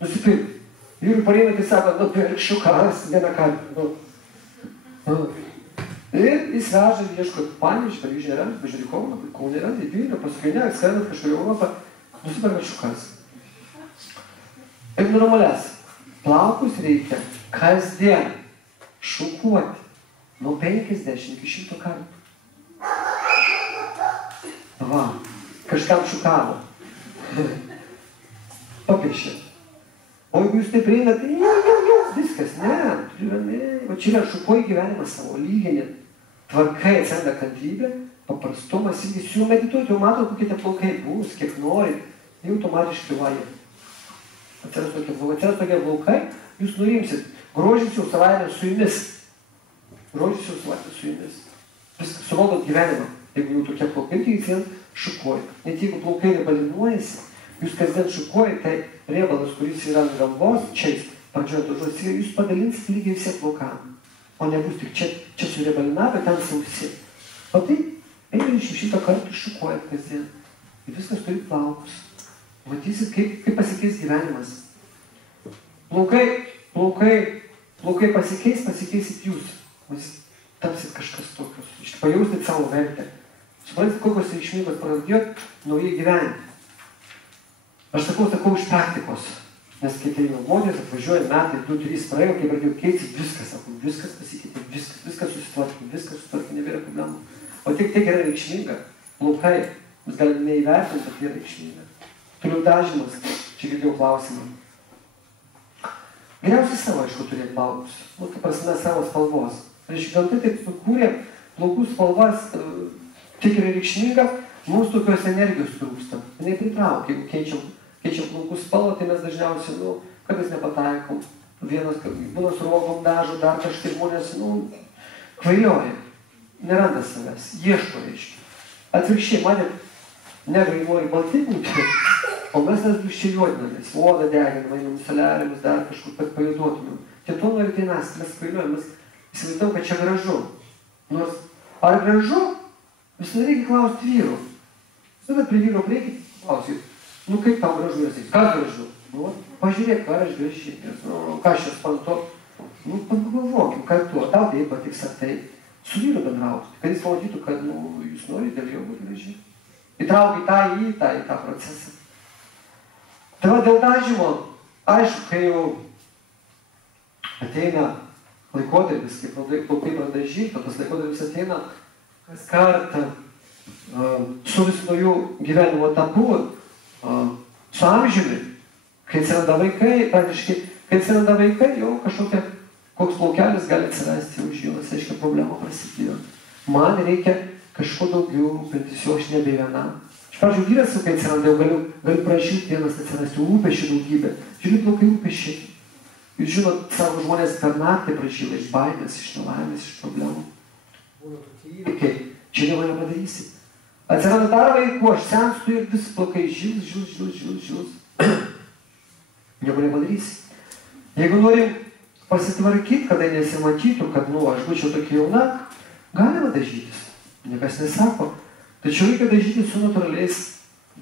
nusipirkti. Vyrų pareinat ir sako, pirk šukas vieną kartą. Ir jis veža, ieško Panevėžį, Paryžių neranda, važiuoja į Kauną, Kaune neranda, į Vilnių, paskui ne, skrendat kažkur į Europą, nusiperkat šukas. Ir normalias. Plaukus reikia kasdien šukuoti nuo 50 iki 100 kartų. Va, kažkam šukavo. Papiešė. O jeigu jūs taip einat, viskas, ne. O čia yra šukuoji gyvenimas savo, lyginė. Tvarkai atsiranda kantrybė, paprastumas, jūs jau medituojate, jau matot, kokie tie plaukai bus, kiek norit, jau automatiškai vaja. Atsiras tokie plaukai, jūs nurimsit. Grožis jau savaime su jumis. Grožis jau savaime su jumis. Viskas, suvaldot gyvenimą. Jeigu jau tokie plaukai, tai jūs vien šukuoji. Net jeigu plaukai nebalinuojasi, jūs kasdien šukuojate, tai riebalas, kuris yra ant galvos, čia pradžioje to žodžiu, jūs padalinsit lygiai visi plaukam. O nebus tik čia suriebalina, bet ten sausi. O tai, eina iš 100 kartų šukuojat kasdien. Ir viskas turi plaukus. Matysit, kaip pasikeis gyvenimas. Plaukai pasikeisit jūs. tapsit kažkas tokios. Pajausit savo vertę. Suprantat, kokios reikšmingos pradėjot naujai gyventi. Aš sakau iš praktikos. Nes kai tai žmonės atvažiuoja metai, 2-3 praėjo, kai pradėjau keistis, viskas pasikeitė, viskas susitvarkė, nebėra problemų. O tiek yra reikšminga. Plaukai, mes galime neįvertinti, bet tai yra reikšminga. Toliau dažymas, čia girdėjau klausimą. Geriausiai savo, aišku, turėti plaukus. Kaip prasme, savo spalvos. Gamta taip sukūrė plaukų spalvas, tiek yra reikšminga, mums tokios energijos trūksta. Jinai pritraukia, jeigu keičiam plaukų spalvą, tai mes dažniausiai, kartais nepataikom. Vienas, būna su rogom dažo, dar kažkaip žmonės, kvailioja. Neranda savęs, ieško, reiškia. Atvirkščiai, manėt, negrai nori balti būti, o mes duščiai juodinamės, odą deginam, einam soliariumus, dar kažkur, kad pajuduotumėm. Tai to nori tai mes kvailiuojam, mes įsivaizduojam, kad čia gražu. Nors, ar gražu, visada reikia klausti vyrų. Visada prie vyro reikia klausyti, kaip tau gražu, ir sakyti, kas gražu? Pažiūrėk, ar aš graži, ką aš jas panto, pagalvokim, kad tu, tau tai patiks ar tai. Su vyru bendrauti, kad jis pamatytų, kad jūs norite dėl jo būti graži. Įtraukia tą procesą. Tai va, dėl dažymo, aišku, kai jau ateina laikotarpis, kai plaukai pradažyti, o tas laikotarpis ateina kas kartą su vis naujų gyvenimo etapu, su amžiumi, kai atsiranda vaikai, jau kažkokia koks plaukelis gali atsirasti už jos, aiškia, problema prasidėjo. Man reikia kažko daugiau rūpintis, jo aš nebe viena. Iš pradžių vyras, kai atsiranda, jau galiu prašyti vienas atsirasti, rūpešių daugybę. Žiūrėk, plaukai rūpešiai. Jūs žinot, savo žmonės per naktį prašyla iš baimės, iš nelaimės, iš problemų. Būna tokie įvykiai, čia nieko nepadarysi. Atsiranda dar vaikų, aš senstu ir vis plaukai žils. Nieko nepadarysi. Jeigu norim pasitvarkyti, kada nesimatytų, kad, aš būčiau tokia jauna, galima dažytis. Niekas nesako. Tačiau reikia dažytis su natūraliais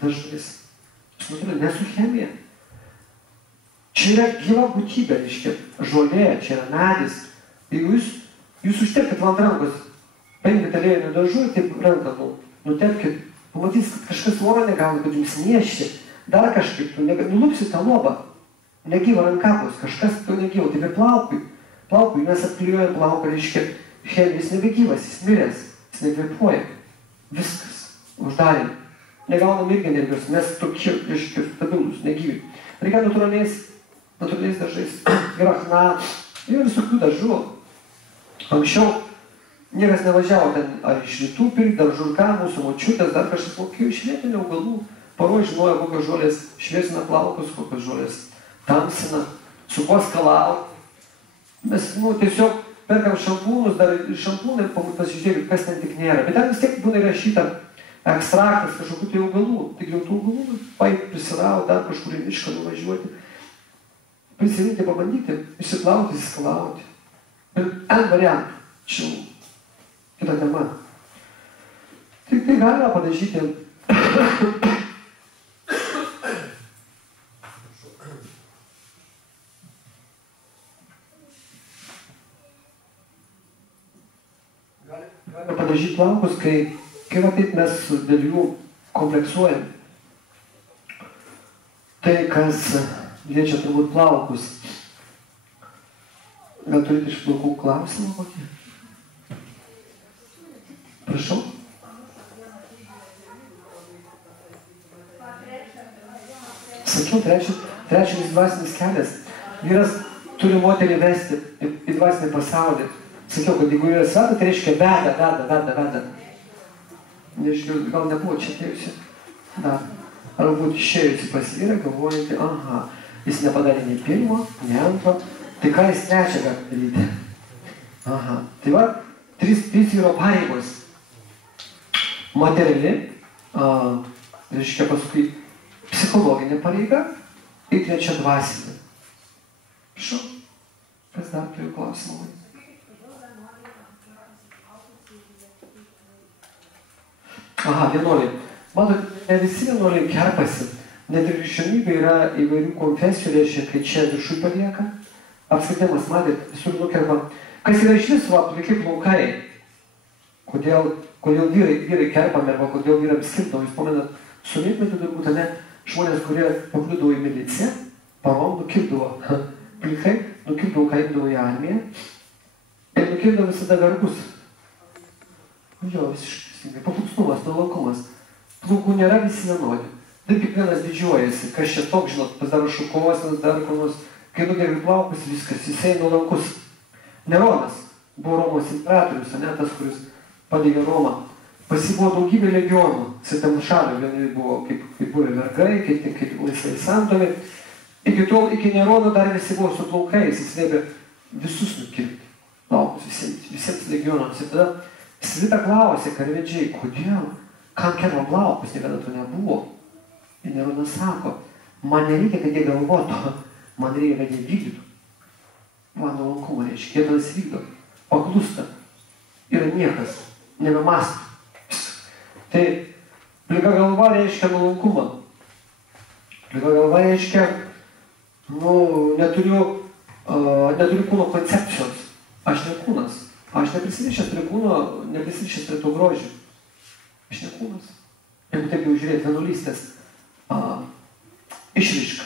dažais. Ne su chemija. Čia yra gyva būtybė, reiškia, žolė, čia yra medis. Jeigu jūs užtepkit ant rankos, paimkite aliejinių dažų ir taip ranką nutepkit, pamatysit, kad kažkas oro negauna, kad jums niešti, dar kažkaip, nulupsit tą lobą. Negyva rankapus, kažkas to negyva, taip ir plaukui. Plaukui mes apklijuojam plauką, reiškia, jis nebegyvas, jis miręs, jis nekvėpuoja. Viskas, uždarėm. Negaunam irgi energijos, mes tokie, reiškia, stabilus, negyvi. Reikia natūraliais dažais, grachna ir visokių dažų. Anksčiau niekas nevažiavo ten ar iš rytų pirkti, dar žurką, mūsų močiutės, dar kažkas mokėjo iš vietinių augalų. Poroj žinojo, kokios žolės šviesina plaukus, kokios žolės tamsina, su kuo skalauti. Mes tiesiog perkam šampūnus, dar šampūnai pasižiūrėkit, kas ten tik nėra. Bet ten vis tiek būna įrašyta ekstraktas kažkokių tai augalų. Tik jau tų augalų prisirauti, dar kažkur į mišką nuvažiuoti. Prisirinkti, pabandyti, išsiplauti, įskalauti. Ir N variantų. Čia kita tema. Tik tai galima padažyti. Galime padažyti plaukus, kai va taip mes dėl jų kompleksuojam. Tai, kas liečia turbūt plaukus. Gal turite iš plaukų klausimą kokį? Prašau. Sakiau, trečias dvasinis kelias. Vyras turi moterį vesti į dvasinį pasaulį. Sakiau, kad jeigu yra sveta, tai reiškia veda. Nežinau, gal nebuvo čia atėjusi. Dar. Ar būt išėjusi pas vyrą, galvojantį, jis nepadarė nei pirmo, nei antro. Tai ką jis trečią gali daryti? Tai va, trys vyro pareigos. Materiali, reiškia paskui psichologinė pareiga ir trečia dvasinė. Prašau, kas dar turiu klausimą? Vienuoliai. Matot, ne visi vienuoliai kerpasi. Net ir krikščionybė yra įvairių konfesijų, reiškia, kai čia viršui palieka. Apskritai, matėt, visur nukerpa. Kas yra iš viso, kaip plaukai. kodėl vyrai kerpami arba kodėl vyrams skirtavo. Jūs pamenat, sovietmetu turbūt, ne, žmonės, kurie pakliūdavo į miliciją, parom nukirpdavo plikai, nukirpdavo, ką imdavo į armiją ir nukirpdavo visada vergus. Jo, visiškai, paklusnumas, nuolankumas. Plaukų nėra visi vienodi. Taip kiekvienas didžiuojasi, kas čia toks, žinot, pasidaro šukovasinas, dar konos, kai nugeri plaukus, viskas, jisai nuolankus. Neronas buvo Romos imperatorius, ne, tas, kuris padėjo Romą. Pas jį buvo daugybė legionų, svetimų šalių, vieni buvo kaip buvę vergai, kaip laisvai samdomi. Iki tol, iki Nerono dar visi buvo su plaukais, jis liepė visus nukirpti, plaukus visiems legionams. Ir tada Svita klausė karvedžiai, kodėl, kam kerpa plaukus, niekada to nebuvo. Ir Neronas sako, man nereikia, kad jie galvotų, man reikia, kad jie vykdytų. Man nuolankumą reiškia, jie tada vykdo, paklūsta. Ir niekas nebemąsto. Tai plika galva reiškia nuolankumą. Plika galva reiškia, neturiu kūno koncepcijos. Aš ne kūnas. Aš neprisirišęs prie kūno, neprisirišęs prie to grožio. Aš ne kūnas. Jeigu taip jau žiūrėti, vienuolystės išraiška.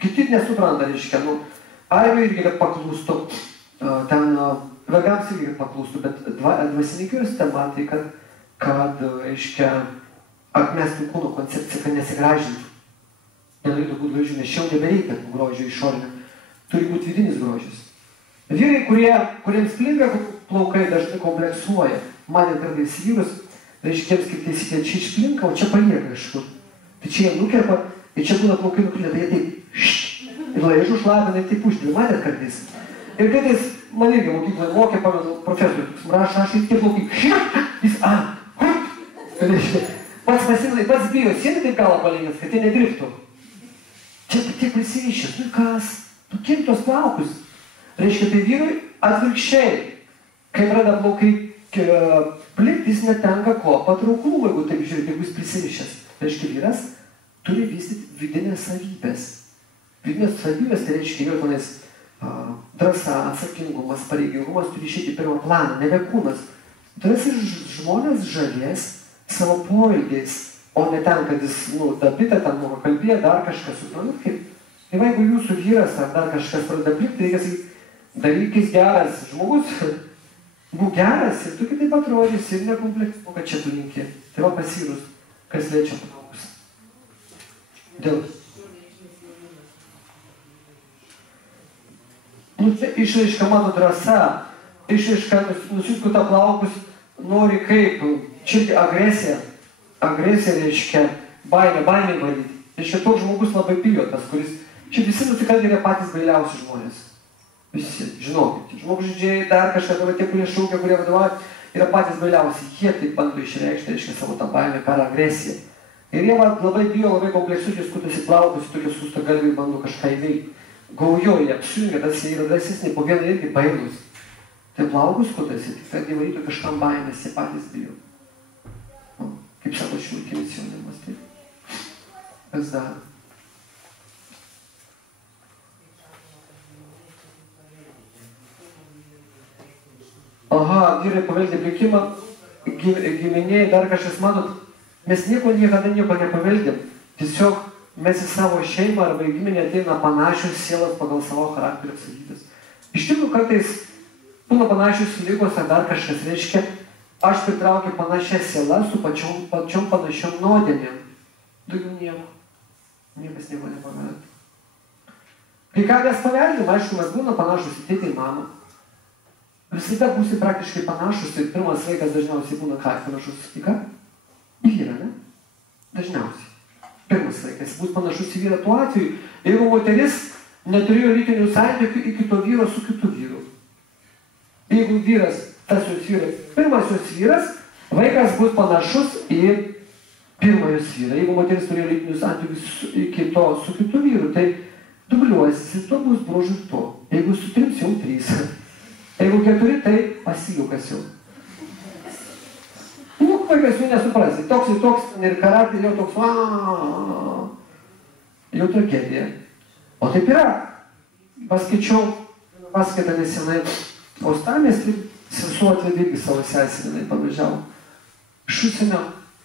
Kiti nesupranta, reiškia, armijai irgi, kad paklūstų, ten vergams irgi, kad paklūstų, bet dvasininkius ten matai, kad, reiškia, atmestų kūno koncepciją, kad nesigražintų. Nenorėtų būti gražių, nes šiau nebereikia tų grožio išorinio. Turi būti vidinis grožis. Vyrai, kuriems plinka plaukai, dažnai kompleksuoja. Matė kartais vyrus, reiškia, kaip taisyklė, čia išplinka, o čia palieka kažkur. Tai čia jie nukerpa, ir čia būna plaukai nukrinę, tai jie taip ir laižų šlapina, ir taip uždėlė. Matėt kartais. Ir kartais man irgi mokykloje mokė, pamenu, profesorius, rašo, aš ir tie plaukai, jis, pats bijo, sėdi taip galą palengęs, kad jie nedriftų. Čia tiek prisirišęs, kas, kiek tos plaukus. Reiškia, tai vyrui atvirkščiai, kai pradeda plaukai plikti, jis netenka ko patrauklumo, jeigu taip žiūrėti, jeigu jis prisirišęs. Reiškia, vyras turi vystyti vidinės savybės. Vidinės savybės, tai reiškia, jo tenais drąsa, atsakingumas, pareigingumas turi išėti į pirmą planą, nebe kūnas. Drąsiai žmonės žavės savo poelgiais, o ne ten, kad jis, dabita, ten moka kalbėti, dar kažkas, suprantat, kaip. Tai jeigu jūsų vyras ar dar kažkas pradeda plikti, reikia sakyti, darykis geras žmogus, būk geras ir tu kitaip atrodys ir nekompleksuok, kad čia tu linki. Tai va pasirus, kas liečia plaukus. Dėl. Išraiška mano drąsa, išraiška nusiskų tą plaukus, nori kaip, čia agresija. Agresija reiškia baimę valdyti. Reiškia, toks žmogus labai bijo tas, kuris, čia visi nusikaltėliai yra patys bailiausi žmonės. Visi, žinokit, žmogžudžiai, dar kažką, tie, kurie šaukia, kurie vadovauja, yra patys bailiausi. Jie taip bando išreikšti, reiškia, savo tą baimę per agresiją. Ir jie labai bijo, labai kompleksuoti, skutosi plaukus, tokie sustagalviai bando kažką įveikti. Gaujoja, apsijungia, tas jie yra drąsesni, po vieną irgi bailus. Tai plaukus skutasi, tik kad įvarytų kažkam baimės, jie patys bijo. Kaip sako šiuolaikinis jaunimas, taip. Kas dar? Aha, vyrai paveldė plikimą, giminėjai, dar kažkas, matot, mes niekada nieko nepaveldėm. Tiesiog mes į savo šeimą arba į giminę ateina panašios sielos pagal savo charakterio savybės. Iš tikrųjų, kartais būna panašios ligos ar dar kažkas, reiškia, aš pritraukiu panašią sielą su pačiom panašiom nuodėmėm. Daugiau nieko. Niekas nieko nepaveldė. Kai ką mes paveldėm, aišku, mes būna panašus į tėtį, į mamą. Visada būsi praktiškai panašus, tai pirmas vaikas dažniausiai būna ką, panašus į ką? Į vyrą, ne? Dažniausiai. Pirmas vaikas bus panašus į vyrą tuo atveju, jeigu moteris neturėjo lytinių santykių iki to vyro su kitu vyru. Jeigu vyras, tas jos vyras, pirmas jos vyras, vaikas bus panašus į pirmą jos vyrą. Jeigu moteris turėjo lytinių santykių iki to su kitu vyru, tai dubliuosi, to bus bruožų to. Jeigu su 3, jau 3. Jeigu 4, tai pasijukas jau. Vaikas jų nesuprasi. Toks ir toks, ir charakteris jau toks, jau tragedija. O taip yra. Paskaičiau, paskaitą nesenai Uostamiestį, Sesuo atvedė irgi savo seserį, pavažiavo. Iš užsienio,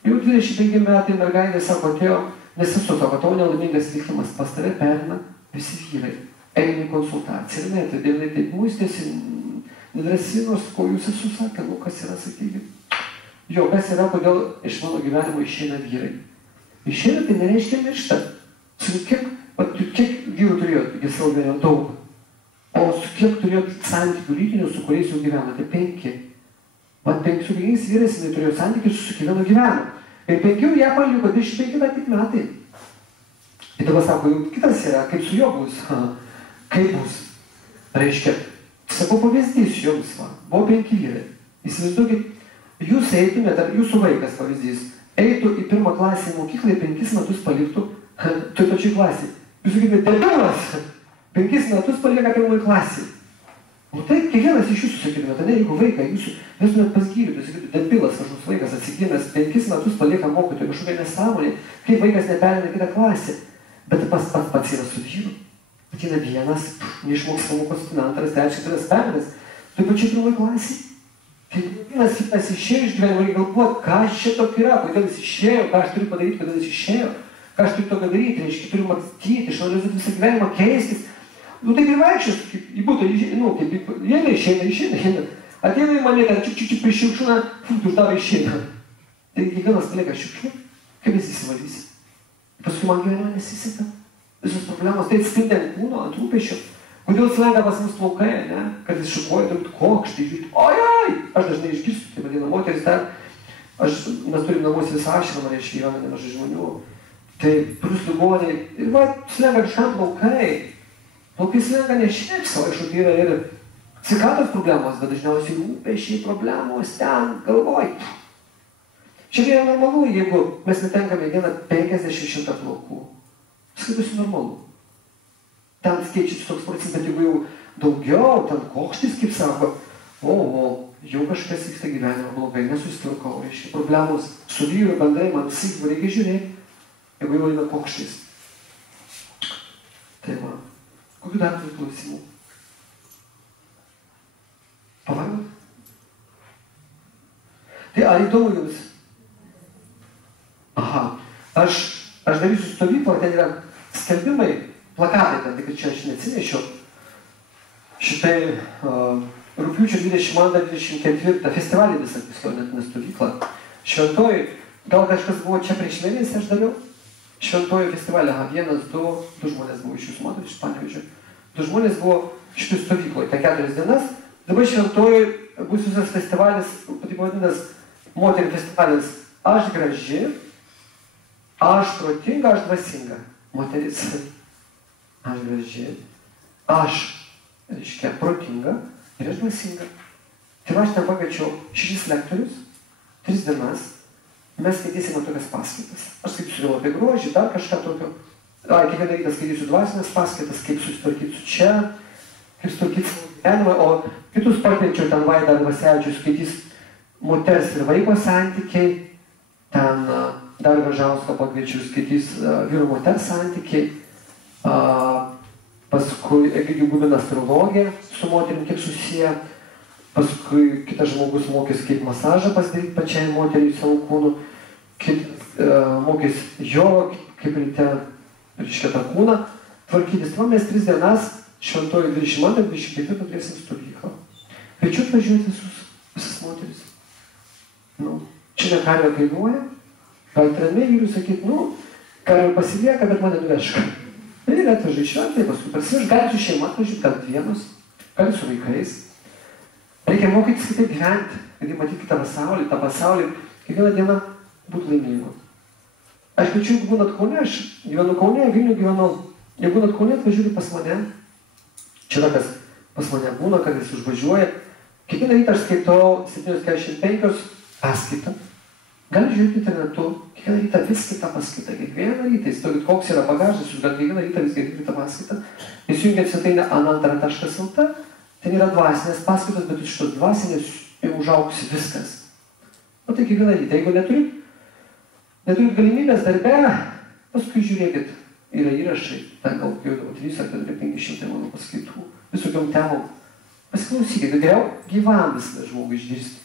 jau 25 metai mergaitė sako, atėjo, nes sesuo sako, tau nelaimingas likimas, pas tave perina visi vyrai. Eina į konsultaciją, ir netvedė, ir taip muistėsi, nedrasinos, ko jūs esu sakė, nu kas yra, sakykime. Jo, kas yra, kodėl iš mano gyvenimo išeina vyrai. Išeina tai nereiškia miršta. Su kiek vyrų turėjot, iki savo gyvenimo daug. O su kiek turėjot santykių lytinių, su kuriais jau gyvenote? 5. Vat 5 su 5 vyrais jinai turėjo santykius su kiekvienu gyvenu. Ir 5 ją paliko 25 tik metai. Ir dabar sako, jau kitas yra, kaip su juo bus. Kaip bus? Reiškia, sakau, pavyzdys jums, va. Buvo 5 vyrai. Įsivaizduokit, jūs eitumėt, ar jūsų vaikas pavyzdys, eitų į 1 klasę į mokyklą ir 5 metus paliktų toj pačiai klasėj. Jūs sakytumėte, debilas, 5 metus palieka 1 klasėj. Nu taip, kiekvienas iš jūsų sakytumėte, ne, jeigu vaiką jūsų, vestumėt pas gydytojus, sakytumėte, debilas kažkoks vaikas atsigimęs, 5 metus palieka mokytojų, kažkokia nesąmonė, kaip vaikas neperina kitą klasę. Bet pats yra su vyru. Ateina vienas, neišmoks pamokos, antras, trečias, penktas, toj pačiai 1 klasėj. Tai vienas išėjo iš gyvenimo ir galvoja, ką šito yra, kodėl jis išėjo, ką aš turiu padaryti, kodėl jis išėjo, ką aš turiu to daryti, reiškia, turiu mąstyti, išanalizuoti visą gyvenimą, keistis. Nu taip ir vaikščios, kaip į būtą, nu, kaip jie išeina. Ateina į mane, čiuk prišiukšuna, uždaro išeina. Tai kiekvienas palieka šiukšlų, kaip jis įsivalysi. Paskui man gyvenime nesiseka. Visos problemos, tai atspindi ant kūno, ant rūpesčio. Kodėl slenga pas mus plaukai, ne? Kad jis šukuoja, turbūt kokštai, žiūrėt, ojoj! Aš dažnai išgirstu, tai vadina, moteris ten, mes turim namuose visą ašramą, reiškia, gyvena nemažai žmonių. Tai plus ligoniai, ir va, slenga kažkam plaukai. Plaukai slenga ne šiaip savo, aišku, tai yra ir sveikatos problemos, bet dažniausiai rūpesčiai problemos ten, galvoj. Čia yra normalu, jeigu mes netenkame dieną 50-100 plaukų. Skaitosi normalu. Ten skaičius toks procentas, bet jeigu jau daugiau, ten kokštis, kaip sako, jau kažkas vyksta gyvenimo blogai, nesusitvarkau, reiškia, problemos su vyru, bendrai, man psichikų reikia žiūrėti, jeigu jau eina kokštis. Tai va, kokių dar turiu klausimų? Pavargot? Tai ar įdomu jums? Aha, aš darysiu stovyklą, ten yra skelbimai, plakatai, ten tik čia aš neatsinešiau. Šitai rugpjūčio 22-24 festivalį visą istorinę stovyklą. Šventoji, gal kažkas buvo čia prieš mėnesį, aš dariau. Šventoji festivalį, 1, 2 žmonės buvo iš jūsų moterų, iš Panevėžio. 2 žmonės buvo šitų stovykloje, ten 4 dienas. Dabar šventoji bus visas festivalis, taip vadinasi, moterų festivalis Aš graži, aš protinga, aš dvasinga. Moteris. Aš graži, aš, reiškia, protinga ir aš dvasinga. Tai aš ten pakviečiau 6 lektorius, 3 dienas, mes skaitysime tokias paskaitas. Aš skaitysiu apie grožį, dar kažką tokio. Kiekvieną rytą skaitysiu dvasinės paskaitas, kaip susitvarkyti su čia, kaip susitvarkyti savo gyvenimą, o kitus pakviečiau, ten Vaida Vasevičius skaitys moters ir vaiko santykiai, ten dar Gražauską pakviečiau skaitys vyru moters santykiai. Paskui Egidijų Gubina astrologija su moterim kiek susiję, paskui kitas žmogus mokys kaip masažą pasidaryti pačiai moteriai savo kūnu, mokys jo, kaip ryte, reiškia tą kūną, tvarkytis. Tai mes 3 dienas, šventoji 22-24 turėsim stovyklą. Kviečiu atvažiuoti visas moteris. Čia ne karvė kainuoja, galite ramiai vyrui sakyti, karvė pasilieka, bet mane nuveška. Ir atvažiuoja šventai, paskui prasivež, gali su šeima atvažiuoti, gal vienos, gali su vaikais. Reikia mokytis kitaip gyventi, kad jį matyti tą pasaulį, kiekvieną dieną būtų laimingu. Aš kviečiu, jeigu būnat Kaune, aš gyvenu Kaune, Vilniuje gyvenu, jeigu būnat Kaune, atvažiuoti pas mane. Čia yra kas pas mane būna, kad jis užvažiuoja. Kiekvieną rytą aš skaitau 7:45 paskaitą. Gali žiūrėti internetu, kiekvieną rytą vis kitą paskaitą, kiekvieną rytą, įsivaizduokit, koks yra bagažas, jūs gal kiekvieną rytą vis kitą paskaitą. Įsijungiat svetainę anantara.lt, ten yra dvasinės paskaitos, bet iš tos dvasinės jau užaugusi viskas. O tai kiekvieną rytą, jeigu neturit galimybės darbe, paskui žiūrėkit, yra įrašai, ten gal jau 3 ar 500 mano paskaitų, visokiom temom. Pasiklausykite, geriau gyvam visą žmogų išgirsti.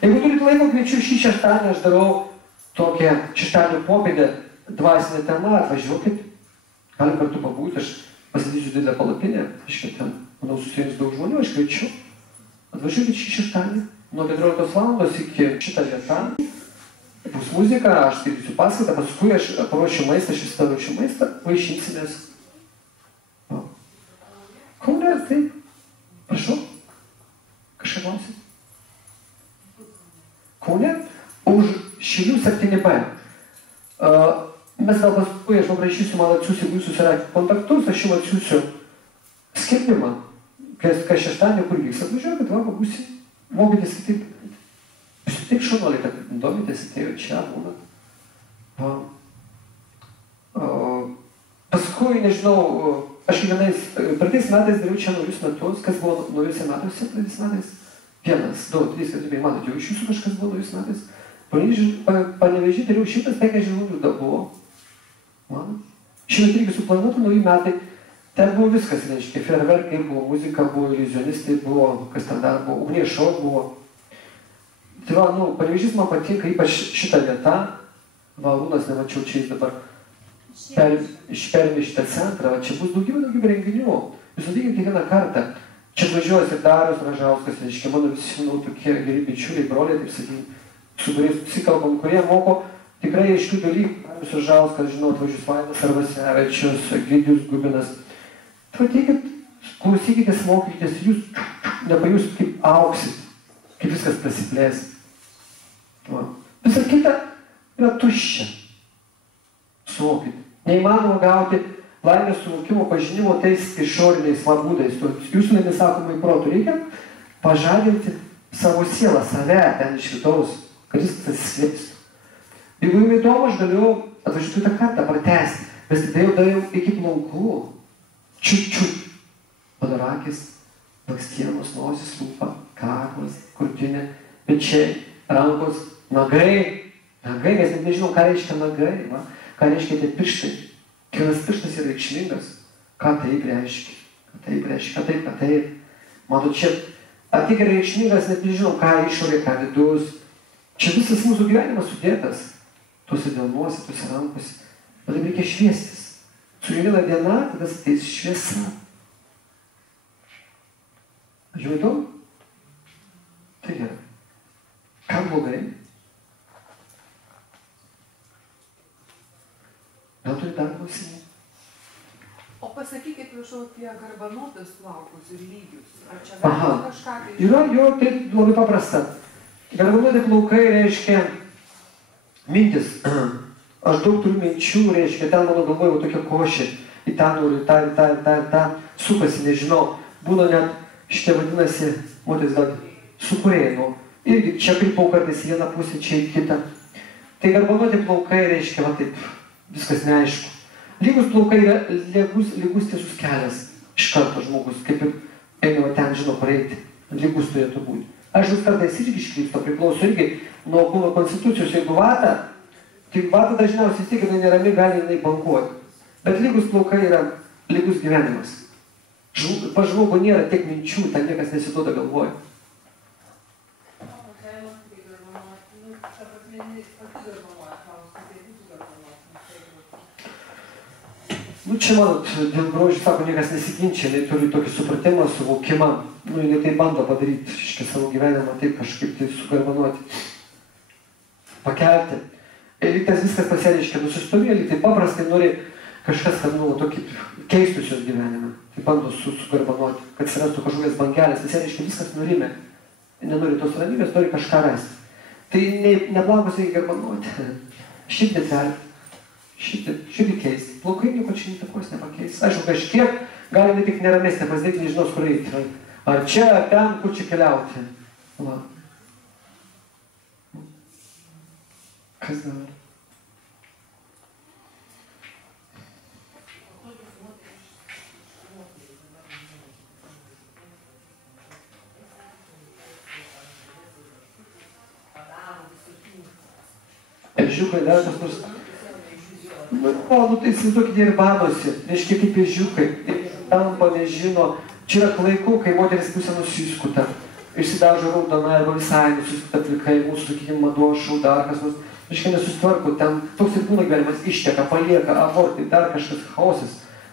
Jeigu turit laiko, kviečiu šį šeštadienį, aš darau tokią šeštadienio popietę dvasinę temą, atvažiuokit, galim kartu pabūti, aš pasidarysiu didelę palapinę, aš ten, manau, susirinks daug žmonių, aš kviečiu, atvažiuokit šį šeštadienį, nuo 14 valandos iki šitą vietą, bus muzika, aš skaitysiu paskaitą, paskui aš paruošiu maistą, aš visada ruošiu maistą, vaišinsimės. Kaune, taip, prašau, kažką klausit? Kaune, už Šilių 7B. Mes gal paskui, aš paprašysiu man atsiųsti, jeigu susirasti kontaktus, aš jums atsiųsiu skelbimą, kas šeštadienį, kur vyks, atvažiuokit, va, pabūsi, mokytis taip. Jūs taip šaunuoliai, kad domitės, atėjo čia, būna. Paskui, nežinau, aš praeitais metais dariau čia naujus metus, kas buvo naujuose metuose praeitais metais? 1, 2, 3, 4, matot, jau iš jūsų kažkas buvo naujus metais. Panevėžį dariau 150 žmonių buvo. Mano. Šiemet irgi suplanuotų nauji metai. Ten buvo viskas, reiškia, fejerverkai buvo, muzika buvo, iliuzionistai buvo, kas ten dar buvo, ugnies šou buvo. Tai va, Panevėžys man patinka, ypač šitą vietą. Va, Arūnas, nemačiau čia jis dabar perėmė šitą centrą, va, čia bus daugybė renginių. Jūs ateikite kiekvieną kartą. Čia važiuojas ir Darius Ražauskas, reiškia, mano visi, tokie geri bičiuliai, broliai, taip sakykime, su kuriais susikalbam, kurie moko tikrai aiškių dalykų. Darius Ražauskas, žinau, atvažius Vaidas Arvasevičius, Egidijus Gubinas. Tai ateikit, klausykitės, mokykitės, jūs nepajusit, kaip auksit, kaip viskas prasiplės. Visa kita yra tuščia. Suvokit. Neįmanoma gauti laimės suvokimo pažinimo tais išoriniais būdais. Jūsų nesakomai protų reikia pažadinti savo sielą, save ten iš vidaus, kad jis atsiskleistų. Jeigu jums įdomu, aš galiu atvažiuoti tą kartą, pratęsti, bet tada jau dariau iki plaukų. Čiut. Padarakis, blakstienos, nosis, lūpa, kaklas, krūtinė, pečiai, rankos, nagai. Nagai, mes net nežinom, ką reiškia nagai, va? Ką reiškia tie pirštai. Kiekvienas pirštas yra reikšmingas. Ką taip reiškia? Ką taip. Matot, čia, ar tik yra reikšmingas, net nežinom, ką išorė, ką vidus. Čia visas mūsų gyvenimas sudėtas. Tuose delnuose, tuose rankose. Bet taip reikia šviestis. Su kiekviena diena, tada ateis šviesa. Žiūrėjau? Tai gerai. Ką blogai? Gal turi dar klausimų? O pasakykit, prašau, apie garbanotus plaukus ir lygius. Ar čia galima kažką tai... Yra, jo, tai labai paprasta. Garbanoti plaukai reiškia mintis. Aš daug turiu minčių, reiškia, ten mano galvoje jau tokia košė. Į tą noriu, tą, supasi, nežinau. Būna net, šitie vadinasi, moteris gal supurėjimo. Irgi čia krypau kartais į vieną pusę, čia į kitą. Tai garbanoti plaukai reiškia, va taip, viskas neaišku. Lygus plaukai yra lygus tiesus kelias. Iš karto žmogus, kaip ir eina ten, žino, kur eiti. Lygus turėtų būti. Aš vis kartais irgi iškrypsto, priklauso irgi nuo kūno konstitucijos. Jeigu vata, tai vata dažniausiai tik jinai nerami, gali jinai bankuoti. Bet lygus plaukai yra lygus gyvenimas. Pa žmogų nėra tiek minčių, ten niekas nesiduoda galvoje. Čia, manot, dėl grožio, sako, niekas nesiginčia, jinai turi tokį supratimą, suvokimą. Jinai tai bando padaryti, iškia savo gyvenimą, taip kažkaip tai sugarbanuoti. Pakelti. Lyg tas viskas pasireiškia nusistovė, lyg tai paprastai nori kažkas, kad, tokį keistų šios gyvenimą. Tai bando sugarbanuoti, kad atsirastų kažkokias bangelės, pasireiškia viskas nurimė. Nenori tos ramybės, nori kažką rasti. Tai neplaukus reikia garbanuoti. Širdį atverti. Širdį keisti. Plaukai nieko čia įtakos nepakeis. Aišku, kažkiek gali tik neramesnė pasidaryti, nežinos, kur eiti. Ar čia, ar ten, kur čia keliauti. Va. Kas dar? Ežiukai dar kas nors... Tai įsivaizduokite ir badosi, reiškia kaip ežiukai, tampa nežino, Čia yra klaiku, kai moteris pusė nusiskuta, išsidažo raudona arba visai nusiskuta plikai, mūsų, sakykime, mados šou, dar kas nors. Reiškia, nesusitvarko, ten toks ir būna gyvenimas išteka, palieka, abortai, dar kažkas chaosas.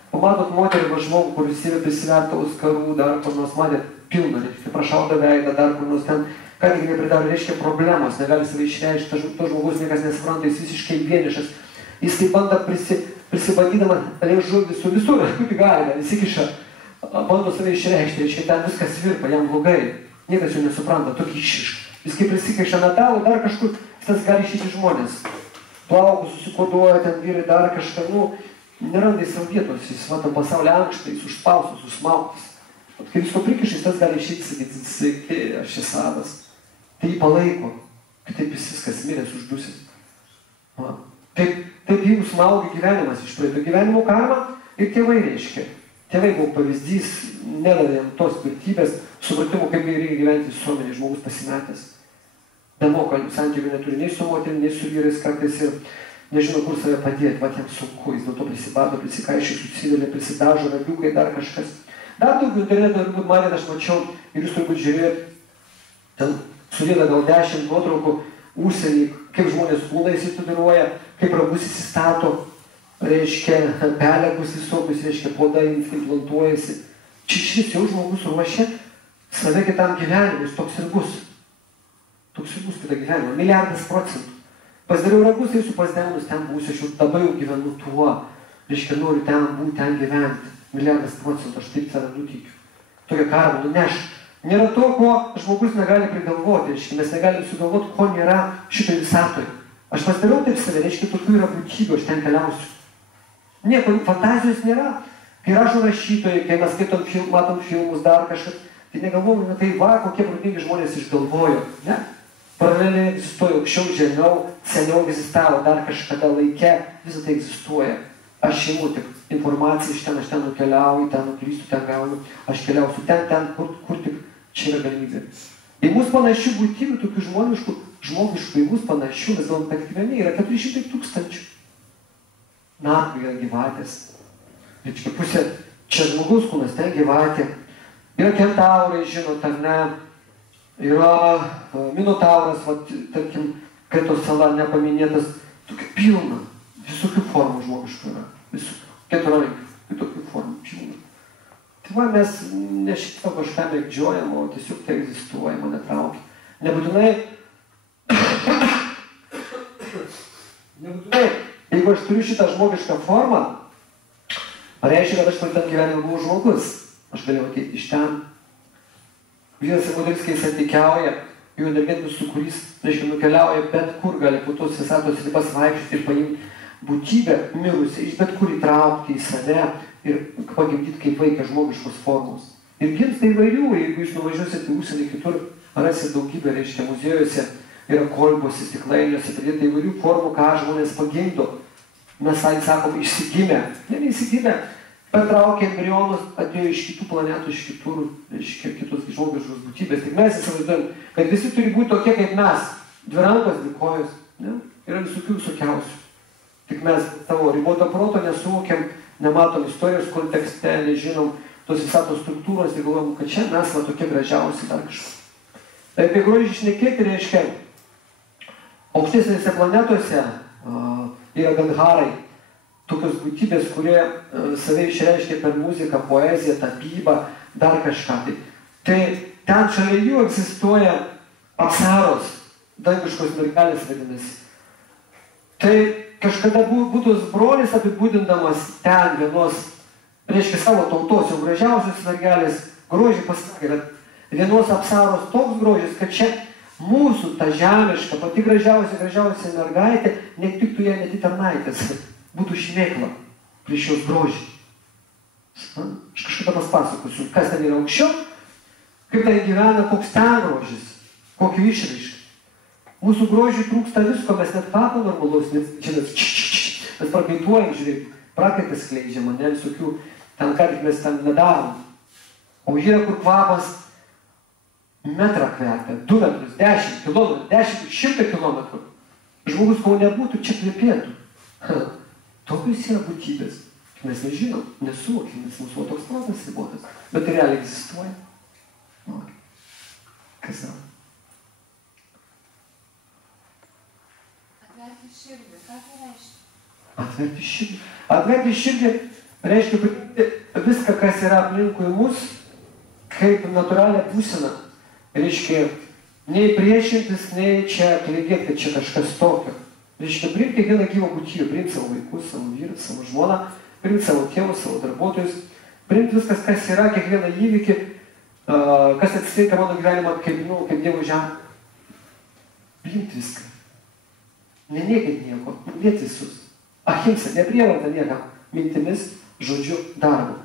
Pamatot moterį va žmogų, kuris yra prisiverta Oskarų, dar kur nors matė pilną, reiškia, prašauda veidą, dar kur nors ten, ką tik nepridaro, reiškia, problemos, negali save išreikšti, to žmogus niekas nesupranta, jis visiškai vienišas. Jis taip bando prisibandydama liežuvį su visur, kaip galime, įsikiša, bando save išreikšti, reiškia, ten viskas virpa, jam blogai, niekas jų nesupranta, tokį išrišką. Jis kaip prisikaiša metalų, dar kažkur, tas gali išėti žmonės. Plaukus susikoduoja, ten vyrai dar kažką, neranda į savo vietos, jis matom pasaulio ankštą, jis užspaustas, susmauktas. Kai visko prikišai, tas gali išėti, sakyti, sveiki, aš čia savas. Tai jį palaiko, kitaip jis viskas miręs, uždusęs. Taip jį smaugia gyvenimas iš praeito gyvenimo karmą ir tėvai reiškia. Tėvai buvo pavyzdys, nedavė jam tos tvirtybės, supratimo, kaip reikia gyventi visuomenė, žmogus pasimetęs. Nemoka, santykių neturi nei su moterim, nei su vyrais kartais ir nežino, kur save padėti, va jam sunku, jis dėl to prisibado, prisikaišė, susivelė, prisidažo, rabiukai, dar kažkas. Dar daugiau internete, turbūt matėt, aš mačiau ir jūs turbūt žiūrėjot, ten sudėda gal 10 nuotraukų užsienį, kaip žmonės kūnai įsitudiruoja, kaip rabus įsistato, reiškia, pelekus visokius, reiškia, podai implantuojasi. Čia šis jau žmogus ruošia save kitam gyvenimui, toks ir bus. Toks ir bus kitą gyvenimą, 1 milijardas procentų. Pasidariau ragus ir su pasdemonus ten būsiu, aš jau dabar jau gyvenu tuo, reiškia, noriu ten būti, ten gyventi. 1 milijardas procentų, aš taip save nutikiu. Tokia karma nuneš. Nėra to, ko žmogus negali prigalvoti, reiškia, mes negalim sugalvoti, ko nėra šitoj visatoje. Aš pasidariau taip save, reiškia, tokių yra būtybių, aš ten keliausiu. Nieko, fantazijos nėra. Kai rašo rašytojai, kai mes skaitom matom filmus, dar kažkas, tai negalvojame, tai va, kokie protingi žmonės išgalvojo, ne? Paraleliai egzistuoja, aukščiau, žemiau, seniau egzistavo, dar kažkada laike, visą tai egzistuoja. Aš imu tik informaciją iš ten, aš ten nukeliauju, ten nuklystu, ten gaunu, aš keliausiu ten, kur tik čia yra galimybė. Į mūsų panašių būtybių, tokių žmogiškų, į mūsų panašių, mes galvom, kad gyveni yra 400 000. Narkų yra gyvatės. Reiškia, pusė, čia žmogus kūnas, ten gyvatė. Yra kentaurai, žinot, ar ne? Yra minotauras, tarkim, Kretos sala nepaminėtas, tokia pilna. Visokių formų žmogiškų yra. Visokių. Keturrankių. Tokių formų pilna. Tai va, mes ne šitą kažką mėgdžiojam, o tiesiog tai egzistuoja, mane traukia. Nebūtinai, jeigu aš turiu šitą žmogišką formą, reiškia, kad aš praeitam gyvenime buvau žmogus. Aš galėjau ateiti iš ten. Vyras ir moteris, kai santykiauja, jų energetinis sūkurys, reiškia, nukeliauja bet kur, gali po tos visatos ir pasivaikščioti ir paimti būtybę mirusią, iš bet kur įtraukti į save ir pagimdyti kaip vaiką žmogiškos formos. Ir gimsta įvairių, jeigu jūs nuvažiuosite į užsienį kitur, rasite daugybę, reiškia, muziejuose, yra kolbose, stiklainiuose, pridėta įvairių formų, ką žmonės pagimdo. Mes sakom, išsigimę. Ne, neįsigimę. Patraukė embrionus, atėjo iš kitų planetų, iš kitur, reiškia, kitos žmogiškos būtybės. Tik mes įsivaizduojam, kad visi turi būti tokie kaip mes. 2 rankos, 2 kojos. Ne? Yra visokiausių. Tik mes savo riboto proto nesuvokiam, nematom istorijos kontekste, nežinom tos visatos struktūros ir galvom, kad čia mes va tokie gražiausi dar kažką. Tai apie grožį šnekėti reiškia, aukštesnėse planetose yra gandharai, tokios būtybės, kurie save išreiškia per muziką, poeziją, tapybą, dar kažką. Tai ten šalia jų egzistuoja apsaros, dangiškos mergelės vadinasi. Tai kažkada būtų brolis apibūdindamas ten vienos, reiškia savo tautos jau gražiausios mergelės grožį pasakė, kad vienos apsaros toks grožis, kad čia mūsų ta žemiška, pati gražiausia mergaitė, netiktų ją net į tarnaitės, būtų šmėkla prieš jos grožį. Aš kažkada paspasakosiu, kas ten yra aukščiau, kaip ten gyvena, koks ten grožis, kokį išraišką. Mūsų grožiui trūksta visko, mes net kvapą normalaus, mes prakaituojam, žiūrėk, prakaitas skleidžiama, ne visokių, ten ką tik mes ten nedarom. O yra, kur kvapas metrą kvepia, 2 metrus, 10 kilometrų, 100 kilometrų. Žmogus, kol nebūtų, čia kvepėtų. Tokios yra būtybės. Mes nežinom, nesuvokim, nes mūsų toks protas ribotas. Bet tai realiai egzistuoja. Kas yra? Atverti širdį. Ką tai reiškia? Atverti širdį. Atverti širdį reiškia viską, kas yra aplinkui mus, kaip natūralią būseną. Reiškia, nei priešintis, nei čia klėgėti, kad čia kažkas tokio. Reiškia, priimti kiekvieną gyvą būtybę, priimti savo vaikus, savo vyrą, savo žmoną, priimti savo tėvus, savo darbuotojus, priimti viskas, kas yra, kiekvieną įvykį, kas atsitinka mano gyvenimą kaip Dievo žemė. Priimti viską. Nenėkit nieko, mylėti visus. Ahimsa, neprievarta niekam, mintimis, žodžiu, darbu.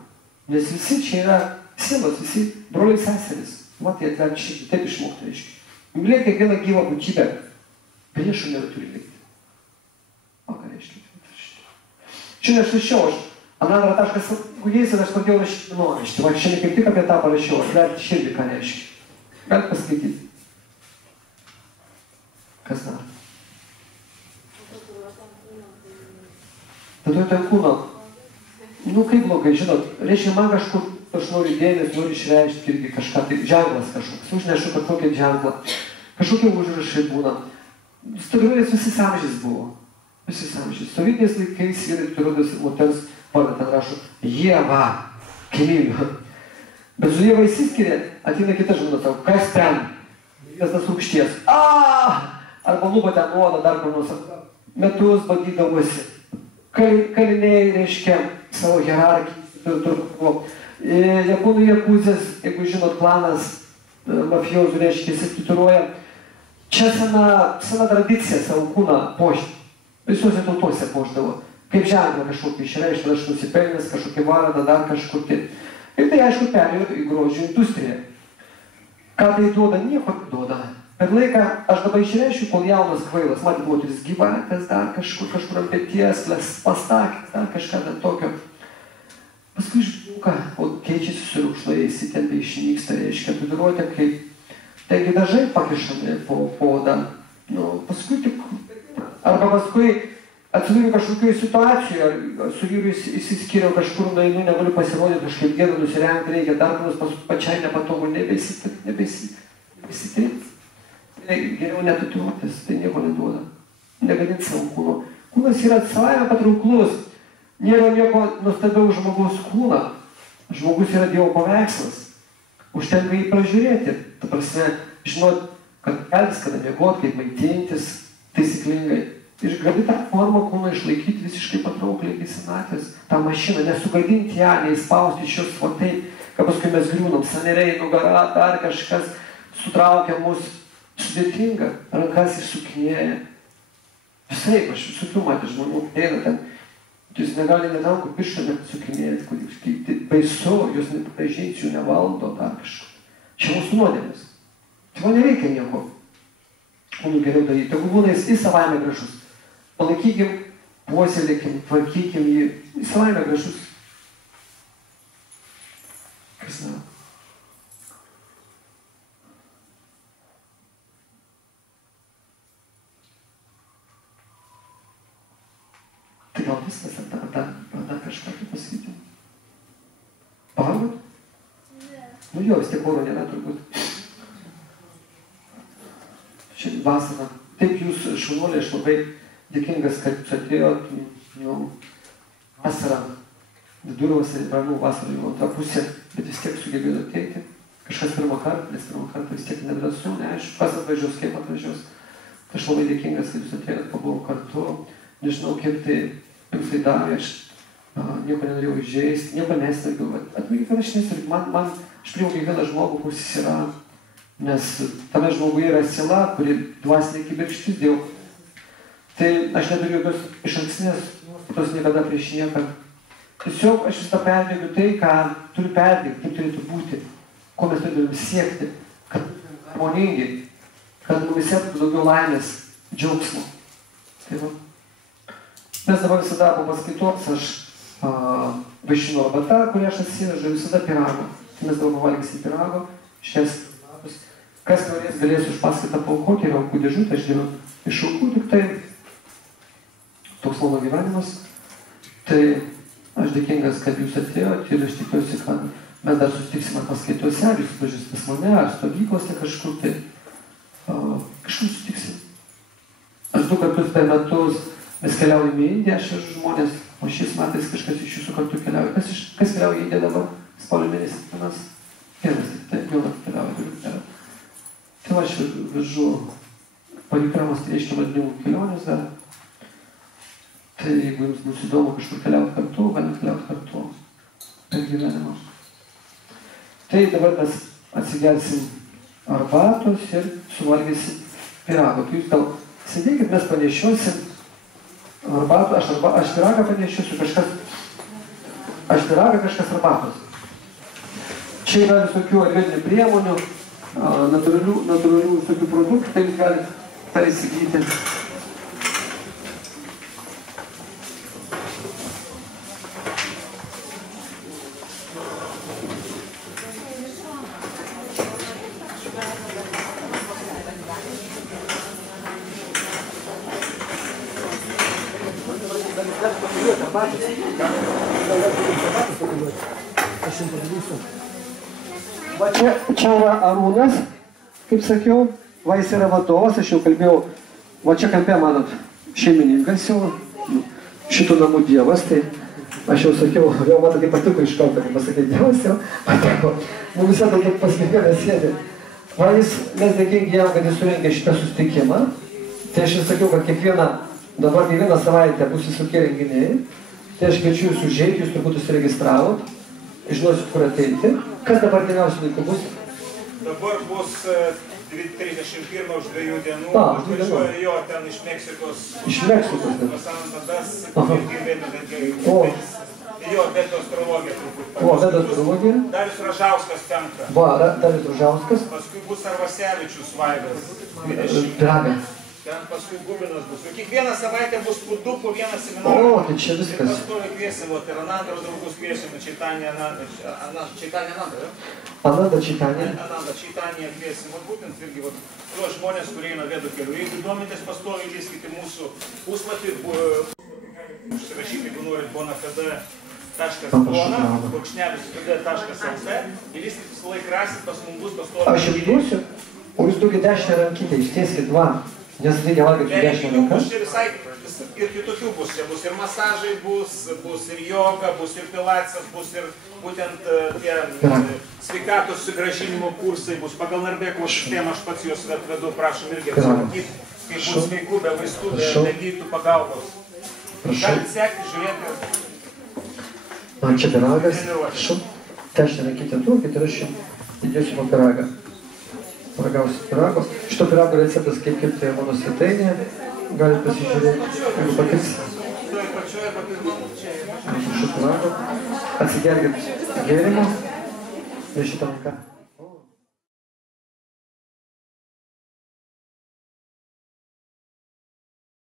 Nes visi čia yra sielos, visi broliai seserys. Tai atverti širdį, taip išmokti reiškia. Mylėti kiekvieną gyvą būtybę, priešų neturi likti. O ką reiškia? Šiandien aš rašiau, jeigu jeisit, aš pradėjau rašyti nuoraštį. Va, šiandien kaip tik apie tą parašiau, atverti širdį, ką reiškia. Galit paskaityti. Kas dar? Tada ten kūno. Kaip blogai, žinot, reiškia, man kažkur aš noriu dėmesį, noriu išreikšti irgi kažką, tai ženklas kažkoks, užnešu kažkokią ženklą, kažkokie užrašai būna. Statuolės visi amžiais buvo. Visi amžiais. Sovietiniais laikais vyrai turėdus ir moters vardą ten rašo Ieva, Kemilio. Bet su Ieva įsiskiria, ateina kita žmona, sako, kas ten? Vyras tas rūkšties. Arba lūpa ten nuoda, dar kur nors. Metus badydavosi. Kaliniai, reiškia, savo hierarchiją turbūt. Japonų jakuzės, jeigu žinot, klanas mafijozų, reiškia, jis tituliuoja. Čia sena tradicija savo kūną pošti. Visuose tautose pošdavo. Kaip ženklą kažkokį išreišti, aš nusipelnęs, kažkokį varadą, dar kažkur. Ir tai, aišku, perėjo į grožio industriją. Ką tai duoda? Nieko duoda. Per laiką aš dabar išreiškiu, kol jaunas kvailas, matė moteris gyvatės, dar kažkur ant peties, pastakės, dar kažką dar tokio. Paskui išbūka, o keičiasi su rūkšnai, įsitempia, išnyksta, reiškia, tatuiruotė kaip. Taigi dažai pakišami po odą. Paskui tik, arba paskui atsidūriu kažkokioj situacijoje, ar su vyru įsiskiriau kažkur, nueinu, negaliu pasirodyti, kažkaip gėdą nusirengti, reikia dar nors pačiai nepatogu, nebesitrinti. Tai geriau netatuiruotis, tai nieko neduoda. Negadinti savo kūno. Kūnas yra savaime patrauklus. Nėra nieko nuostabiau žmogaus kūną. Žmogus yra Dievo paveikslas. Užtenka jį pražiūrėti. Ta prasme, žinot, kad keltis, kada miegot, kaip maitintis taisyklingai. Ir gali tą formą kūną išlaikyti visiškai patraukliai iki senatvės. tą mašiną, nesugadinti ją, neįspausti iš jos va taip, kad paskui mes griūnam, saneriai, nugara, dar kažkas sutraukia mus, sudėtinga, rankas išsukinėja. Visaip, aš visokių matė žmonių, eina ten, jūs negali net rankų pirštą nesukinėti, tai baisu, jūs nepažinti, jų nevaldo, dar kažką. Čia mūsų nuodėmės. Tai man nereikia nieko. Kūnų geriau daryti. Tegu būna jis savaime gražus. Palaikykim, puoselėkim, tvarkykim jį. Jis savaime gražus. Kas na? Tai gal viskas, ar dar kažką tai pasakyti? Pavargot? Nu jo, vis tiek oro nėra turbūt. Šiandien vasarą. Taip jūs, šaunuoliai, aš labai dėkingas, kad jūs atėjot, jau vasarą, vidurvasarį, branų vasarą jau antrą pusę, bet vis tiek sugebėjot ateiti. Kažkas pirmą kartą, nes pirmą kartą vis tiek nedrąsu, neaišku, kas atvažiuos, kaip atvažiuos. Aš labai dėkingas, kad jūs atėjot, pabuvom kartu. Nežinau, kiek tai jums tai davė, aš nieko nenorėjau įžeisti, nieko nesirgiau. Atmėgiu, kad aš nesirgiu. Aš priimu kiekvieną žmogų, kuris yra, nes tame žmoguje yra siela, kuri dvasinė kibirkštis Dievo. Tai aš neturiu jokios išankstinės nuostatos niekada prieš nieką. Tiesiog aš visą perdėgiu tai, ką turiu perdėgti, kaip turėtų būti, ko mes turėtume siekti, kad būtume harmoningi, kad mumise būtų daugiau laimės, džiaugsmo. Tai va. Mes dabar visada po paskaitos aš vaišinu arbatą, kurį aš atsivežu, visada pirago. Tai mes dabar pavalgysim pirago, šias. Kas norės, galės už paskaitą paaukoti ir aukų dėžutę, aš geriau iš aukų, tik tai toks mano gyvenimas. Tai Aš dėkingas, kad jūs atėjote ir aš tikiuosi, kad mes dar susitiksime paskaitose, ar jūs pažįsite pas mane, ar stovyklose kažkur tai. Kažkur sutiksim. Aš 2 kartus per metus mes keliaujame į Indiją, aš ir žmonės, o šiais metais kažkas iš jūsų kartu keliauja. Kas keliauja į Indiją dabar? Spalio mėnesį vienas. Vienas, tai Jonas keliauja. Tai aš vežu palikramas 30 dienų kelionės dar. Tai jeigu jums bus įdomu kažkur keliauti kartu, galim keliauti kartu per gyvenimą. Tai dabar mes atsigersim arbatos ir suvalgysim pyrago. Tai jūs gal sėdėkit, mes panešiosim arbatą, aš pyragą panešiosiu, aš pyragą, kažkas arbatos. Čia yra visokių ayurvedinių priemonių, natūralių visokių produktų, tai jūs galite tai įsigyti. Va čia yra Arūnas, kaip sakiau, va jis yra vadovas, aš jau kalbėjau, va čia kampe, manot, šeimininkas jau, šitų namų dievas, tai aš jau sakiau, jau man tai patiko iš karto, kaip pasakė, dievas jau patiko, mums visada taip paskirkėlė sėdė. Va jis, mes dėkingi jam, kad jis surengė šitą susitikimą, tai aš jau sakiau, kad dabar kiekvieną savaitę bus visokie renginiai, tai aš kviečiu jūs užeiti, jūs turbūt užsiregistravot, žinosit, kur ateiti. Kas dabar artimiausiu laiku bus? Dabar bus 31 už 2 dienų, važiuoja jo ten iš Meksikos. Iš Meksikos, ne? Pasantadas, irgi vėdė, jo, Vedo astrologija turbūt. O, Vedo astrologija? Darius Ražauskas 5. Va, Darius Ražauskas. Paskui bus Arvasevičius Vaidas 20. Draga. Ten paskui Gubinas bus. Kiekvieną savaitę bus po 2, po 1 seminarą. O, tai čia viskas. Ir pastovi kviesim, ir Anandros draugus kviesim, Čaitanija Ananda, Ananda Čaitanija. Ananda Čaitanija kviesim, būtent irgi tuos žmonės, kurie eina Vedų keliu. Jeigu domitės pastovi, lyskite mūsų puslapį, užsirašyti, jeigu norit bonafede.bona/brūkšnelis.lt ir lyskite visą laiką rasit, pas mums bus pastovi. Aš jau duosiu, o jūs duokit dešinę rankytę, ištieskit va. Nes reikia valgyti su dešinę ranką. Ir kitokių bus. Čia bus ir masažai, bus ir joga, bus ir pilates, bus ir būtent tie sveikatos sugrąžinimo kursai, bus pagal Narbekovo sistemą, aš pats juos vedu, prašom irgi apsilankyti, kaip bus sveikų, be vaistų, be gydytų pagalbos. Galite sekti, žiūrėti. Man čia pyragas. Dešinę rankytę duokit ir aš įdėsiu po pyragą. Paragausit pyrago. Šito pyrago receptas kaip tai mano svetainėje. Galite pasižiūrėti, jeigu patiks. Šito pyrago. Atsigerkit gėrimo. Ir šitą ranką.